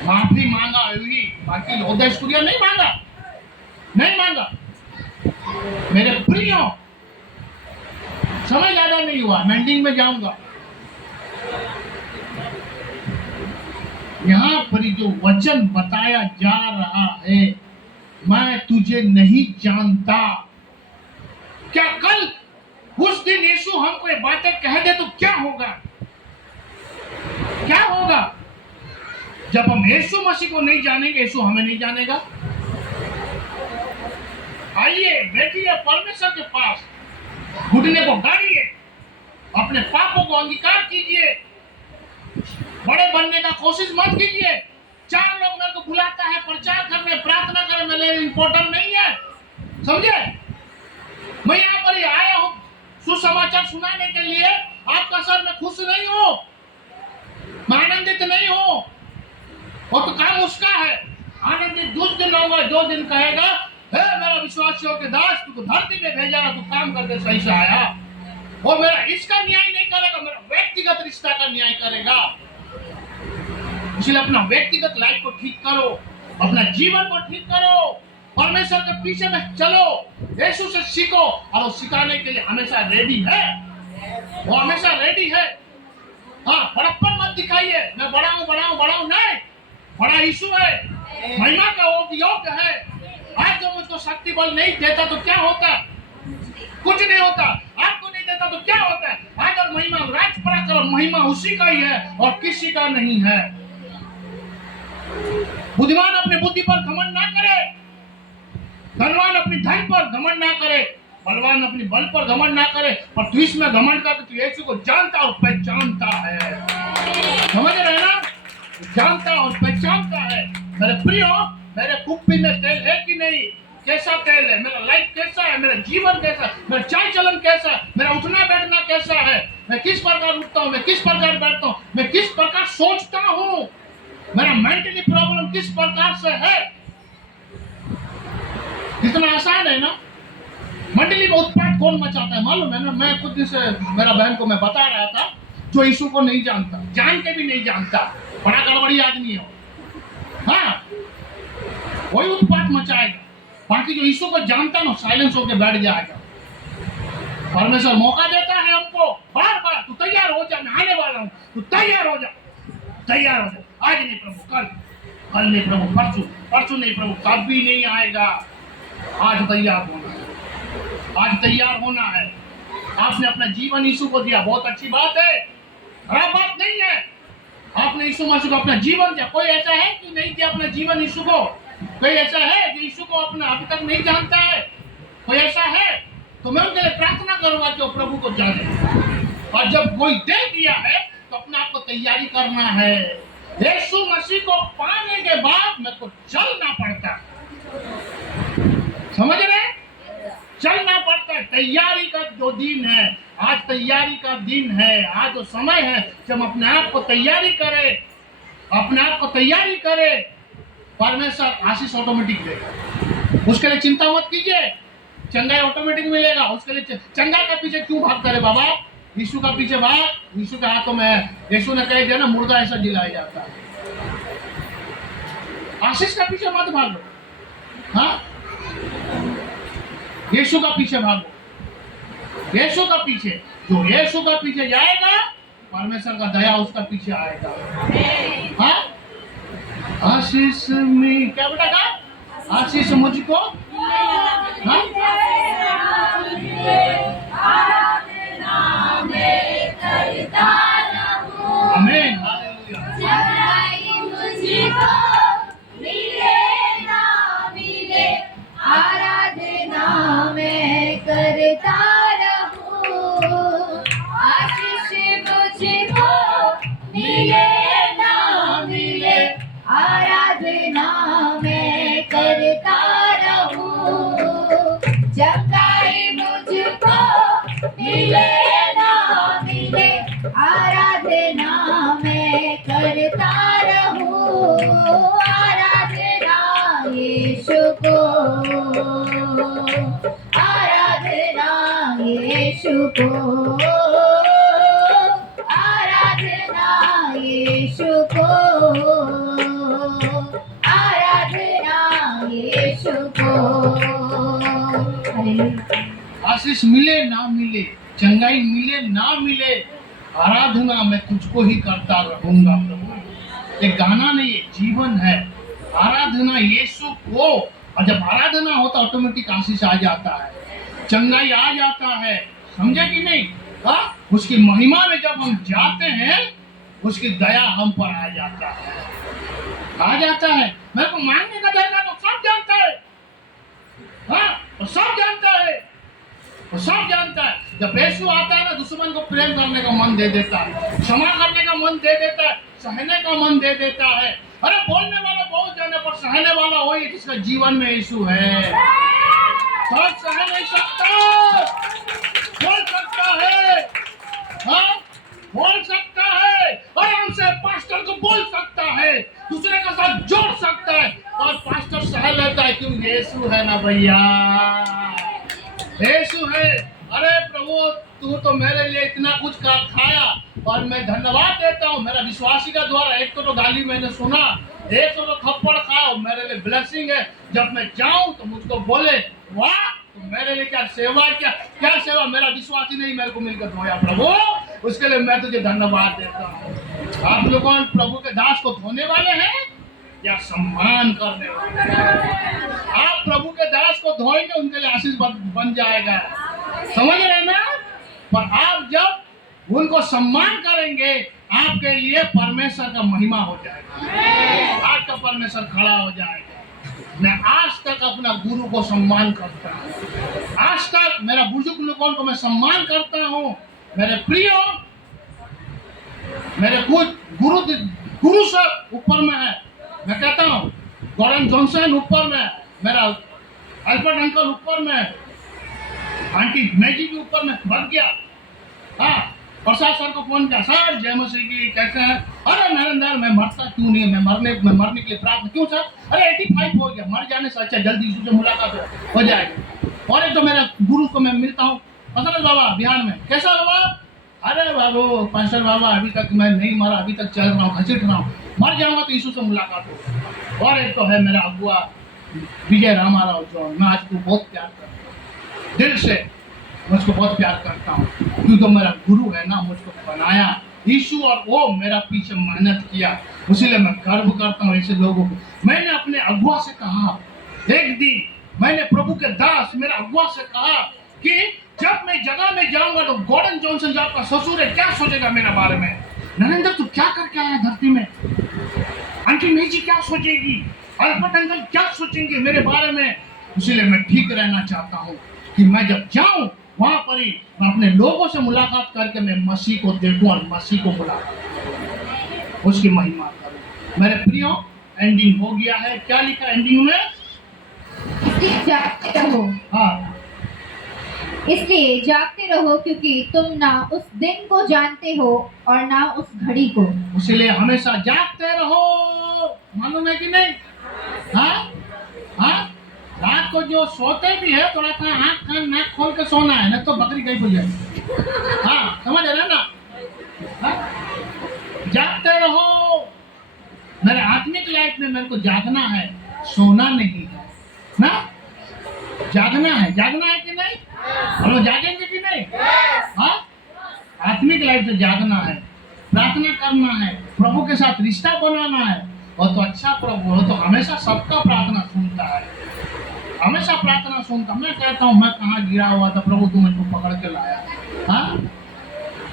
माफी मांगा हुई, बाकी उद्देश्य पूरा नहीं मांगा। मेरे प्रियो, समय ज्यादा नहीं हुआ, मैं एंडिंग में जाऊंगा। यहाँ पर जो वचन बताया जा रहा है, मैं तुझे नहीं जानता। क्या कल उस दिन यीशु हमको ये बातें कह दे तो क्या होगा? जब हम यीशु मसीह को नहीं जानेंगे, यीशु हमें नहीं जानेगा। आइए बैठिए परमेश्वर के पास, घुटने को गाड़िए, अपने पापों को अंगीकार कीजिए, बड़े बनने का कोशिश मत कीजिए। 4 लोग मेरे को बुलाता है प्रचार करने, प्रार्थना करने, मेरे लिए इम्पोर्टेंट नहीं है, समझे? मैं यहाँ पर ही आया हूँ सुसमाचार सुनाने के लिए। आपका सर मैं खुश नहीं हूँ, मैं आनंदित नहीं हूँ, वो तो काम उसका है। आनंदित उस दिन होगा जो दिन कहेगा, हे मेरा विश्वासियों के दास, तू तो धरती में भेजा ना, तू काम करके सही से आया। वो मेरा इसका न्याय नहीं करेगा, मेरा व्यक्तिगत रिश्ता का न्याय करेगा। इसलिए अपना व्यक्तिगत लाइफ को ठीक करो, अपना जीवन को ठीक करो, परमेश्वर के पीछे में चलो, यीशु से सीखो। और वो सिखाने के लिए हमेशा रेडी है, वो हमेशा रेडी है। हाँ, बड़प्पन मत दिखाइए, मैं बड़ा हूँ नहीं, बड़ा यीशु है, महिमा का वो योग्य है। आज जो मुझको शक्ति बल नहीं देता तो क्या होता? कुछ नहीं होता। आपको नहीं देता तो क्या होता है? आज और महिमा, राज पराक्रम, महिमा उसी का ही है और किसी का नहीं है। बुद्धिमान अपनी बुद्धि पर घमंड ना करे, धनवान अपनी धन पर घमंड ना करे, बलवान अपनी बल पर घमंड ना करे, पर तू इसमें घमंड कर तो यीशु को जानता और पहचानता है। समझ रहे ना? जानता और पहचानता है। मेरे प्रियो, मेरे कुप्पी में तेल है कि नहीं? कैसा तेल है? मेरा लाइफ कैसा है? मेरा जीवन कैसा है? मेरा चाल चलन कैसा है? मेरा उठना बैठना कैसा है? मैं किस प्रकार उठता हूँ, मैं किस प्रकार बैठता हूँ, मैं किस प्रकार सोचता हूँ, मेरा मेंटली प्रॉब्लम किस प्रकार से है? इतना आसान है ना? मंडली में उत्पात कौन मचाता है मालूम है ना? मैं खुद से मेरा बहन को मैं बता रहा था, जो यीशु को नहीं जानता, जान के भी नहीं जानता, बड़ा गड़बड़ी आदमी है। हाँ, वही उत्पात मचाएगा। बाकी जो यीशु को जानता ना, साइलेंस होकर बैठ जाएगा। परमेश्वर मौका देता है हमको बार बार, तू तैयार हो जा, मैं आने वाला हूँ, तू तैयार हो जा, तैयार हो जा। आज नहीं प्रभु, कल नहीं प्रभु, परसों नहीं प्रभु, कभी नहीं आएगा। आज तैयार होना है, आज तैयार होना है। आपने अपना जीवन यीशु को दिया, बहुत अच्छी बात है, खराब बात नहीं है। आपने यीशु मसीह को अपना जीवन दिया। कोई ऐसा है कि नहीं दिया अपना जीवन यीशु को? कोई ऐसा है जो यीशु को अपना अभी तक नहीं जानता है? कोई ऐसा है? तो मैं उनके लिए प्रार्थना करूंगा कि वो प्रभु को जाने। और जब कोई दे दिया है तो अपने आप को तैयारी करना है। यीशु मसीह को पाने के बाद मेरे को चलना पड़ता है, समझ रहे? चलना पड़ता है। तैयारी का जो दिन है, आज तैयारी का दिन है, आज जो समय है जब अपने आप को तैयारी करे, अपने आप को तैयारी करे, परमेश्वर आशीष ऑटोमेटिक देगा। उसके लिए चिंता मत कीजिए, चंगाई ऑटोमेटिक मिलेगा। उसके लिए चंगा के पीछे क्यों भागते रहे बाबा? यीशु का पीछे भाग। यीशु के हाथों में, यीशु ने कह दिया ना, मुर्दा ऐसा जिलाया जाता है। आशीष का पीछे मत भागो, हाँ, यीशु का पीछे भागो। यीशु का पीछे, जो यीशु का पीछे जाएगा, परमेश्वर का दया उसका पीछे आएगा। हाँ, आशीष में क्या बेटा का? आशीष मुझको, हाँ, आमीन, आराधना मैं करता रहूं, आशीष मुझको मिले ना मिले, आराधना मैं करता रहूं, चंगाई मुझको मिले ना मिले, आराधना मैं करता रहूं, आराधना यीशु को, आराधना यीशु को, आराधना यीशु को, आराधना यीशु को। आशीष मिले ना मिले, चंगाई मिले ना मिले, आराधना मैं तुझको ही करता रहूंगा प्रभु। ये गाना नहीं, ये जीवन है। आराधना यीशु को, और जब आराधना होता ऑटोमेटिक आशीष आ जाता है, चंगाई आ जाता है। समझे कि नहीं? हाँ, उसकी महिमा में जब हम जाते हैं, उसकी दया हम पर आ जाता है, आ जाता है। मेरे को मांगने का दरकार तो सब जानता है, हाँ, तो सब जानता है, वो सब जानता है। जब यीशु आता है ना, दुश्मन को प्रेम करने का मन दे देता है, क्षमा करने का मन दे देता है, सहने का मन दे देता है। अरे बोलने वाला बहुत जाने पर सहने वाला वही है जिसका जीवन में यीशु है। सब सह नहीं सकता, बोल सकता है, हाँ बोल सकता है, आराम से पास्टर को बोल सकता है, दूसरे के साथ जोड़ सकता है, और पास्टर सह लेता है। क्यों? यीशु है ना भैया, यीशु है। अरे प्रभु, तू तो मेरे लिए इतना कुछ खाया, और मैं धन्यवाद देता हूँ। मेरा विश्वासी का द्वारा एक तो गाली मैंने सुना, एक तो थप्पड़ खाओ, मेरे लिए ब्लेसिंग है। जब मैं जाऊं तो मुझको बोले वाह, तो मेरे लिए क्या सेवा, क्या सेवा। मेरा विश्वासी नहीं मेरे को मिलकर धोया प्रभु, उसके लिए मैं तुझे धन्यवाद देता हूँ। आप लोग कौन प्रभु के दास को धोने वाले हैं या सम्मान करने वाले हैं? आप प्रभु के दास को धोएंगे, उनके लिए आशीष बन जाएगा, समझ रहे ना। पर आप जब उनको सम्मान करेंगे, आपके लिए परमेश्वर का महिमा हो जाएगा, आपका परमेश्वर खड़ा हो जाएगा। मैं आज तक अपना गुरु को सम्मान करता हूँ, आज तक मेरा बुजुर्ग लोगों को मैं सम्मान करता हूँ। मेरे प्रियो, मेरे कुछ गुरु सब ऊपर में है। मैं कहता हूँ गॉर्डन जॉनसन ऊपर में, मेरा अल्बर्ट अंकल ऊपर में, आंटी मैजी भी ऊपर में बढ़ गया। हाँ, प्रसाद सर को फोन किया, सर जय मसीह की, कैसे हैं? अरे नरेंद्र, मैं मरता क्यों नहीं, मैं मरने के लिए प्राप्त क्यों सर? अरे 85 हो गया, मर जाने से अच्छा जल्दी यीशु से मुलाकात हो जाएगी। और एक तो मेरा गुरु को मैं मिलता हूँ, असरत बाबा बिहार में, कैसा बाबा? अरे बाबू पास्टर बाबा, अभी तक मैं नहीं मरा, अभी तक चल रहा हूँ, घसीट रहा हूँ, मर जाऊंगा तो यीशु से मुलाकात हो। और एक तो है मेरा अगुआ विजय रामाराव, जो मैं आज को बहुत प्यार करता हूँ, दिल से मुझको बहुत प्यार करता हूँ, क्योंकि मेरा गुरु है ना, मुझको बनाया यीशु, और वो मेरा पीछे मेहनत किया, इसीलिए मैं गर्व करता हूँ ऐसे लोगों को। मैंने अपने अगुआ से कहा, एक दिन मैंने प्रभु के दास मेरे अगुआ से कहा कि जब मैं जगह में जाऊंगा तो गॉर्डन जॉनसन जो आपका ससुर है क्या सोचेगा मेरे बारे में? नरेंद्र तू क्या करके आया धरती में? आंटी मेजी क्या सोचेगी? अल्बर्ट अंकल क्या सोचेंगे मेरे बारे में? इसीलिए मैं ठीक रहना चाहता हूँ कि मैं जब जाऊं वहां पर ही मैं अपने लोगों से मुलाकात करके मैं मसीह को देखूं और मसीह को मुलाकात, उसकी महिमा करूं। मेरे प्रियो, एंडिंग हो गया है। क्या लिखा एंडिंग में? इसलिए जागते रहो। हाँ, इसलिए जागते रहो, क्योंकि तुम ना उस दिन को जानते हो और ना उस घड़ी को। इसलिए हमेशा जागते रहो, मालूम है कि नहीं? हाँ हाँ, रात को जो सोते भी है थोड़ा सा आँख कान नाक खोल के सोना है, न तो बकरी कहीं खुल जाए। हाँ, समझ रहे ना? हाँ? जागते रहो। मेरे आत्मिक लाइफ में मेरे को जागना है, सोना नहीं है ना। जागना है कि नहीं? हम लोग जागेंगे कि नहीं? हाँ, आत्मिक लाइफ से जागना है, प्रार्थना करना है, प्रभु के साथ रिश्ता बनाना है। और तो अच्छा प्रभु हो तो हमेशा सबका प्रार्थना सुनता है, हमेशा प्रार्थना सुनता। मैं कहता हूँ मैं कहाँ गिरा हुआ था, प्रभु तू मुझको पकड़ के लाया। हाँ,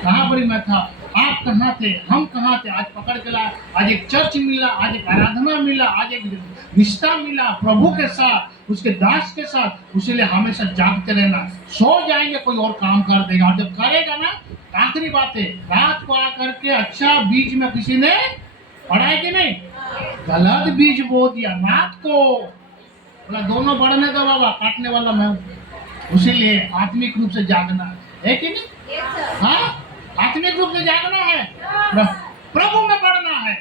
कहाँ पर मैं था, आप कहाँ थे, हम कहाँ थे, आज पकड़ के लाया। आज एक चर्च मिला, आज एक आराधना मिला, आज एक रिश्ता मिला प्रभु के साथ, उसके दास के साथ। इसीलिए हमेशा जागते रहना। सो जाएंगे कोई और काम कर देगा, और जब करेगा ना, आखिरी बात है, रात को आकर के अच्छा बीज में किसी ने पड़ा है कि नहीं? गलत बीज बो दिया रात को, बोला दोनों बढ़ने दो बाबा, काटने वाला मैं हूं। इसीलिए आत्मिक रूप से जागना है कि नहीं? हाँ, आत्मिक रूप से जागना है, प्रभु में बढ़ना है,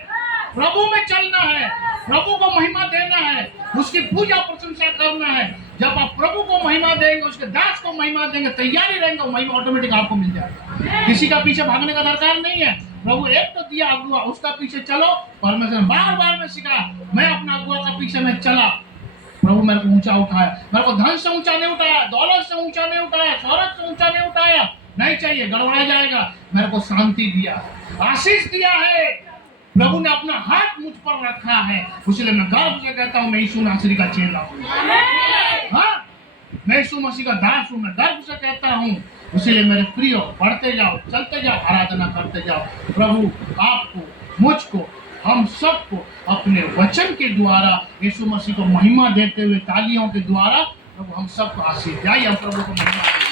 प्रभु में चलना है, प्रभु को महिमा देना है, उसकी पूजा प्रशंसा करना है। जब आप प्रभु को महिमा देंगे, उसके दास को महिमा देंगे, तैयारी रहेंगे, महिमा ऑटोमेटिक आपको मिल जाएगा। किसी का पीछे भागने का दरकार नहीं है। प्रभु एक तो दिया अगुआ, उसका पीछे चलो। परमेश्वर बार बार में सिखाया, मैं अपना अगुआ का पीछे में चला, प्रभु मेरे को ऊंचा उठाया। मेरे को धन से ऊंचा नहीं उठाया, दौलत से ऊंचा नहीं उठाया, शौहरत से ऊंचा नहीं उठाया, नहीं चाहिए, गड़बड़ा जाएगा। मेरे को शांति दिया, आशीष दिया है। प्रभु ने अपना हाथ मुझ पर रखा है, इसलिए मैं गर्व से कहता हूँ मैं यीशु नासरी का चेला हूँ। हाँ, मैं यीशु मसीह का दास हूँ, मैं गर्व से कहता हूँ। इसलिए मेरे प्रियो, बढ़ते जाओ, चलते जाओ, आराधना करते जाओ। प्रभु आपको, मुझको, हम सबको अपने वचन के द्वारा यीशु मसीह को महिमा देते हुए तालियों के द्वारा प्रभु हम सबको आशीष दिया। हम प्रभु को महिमा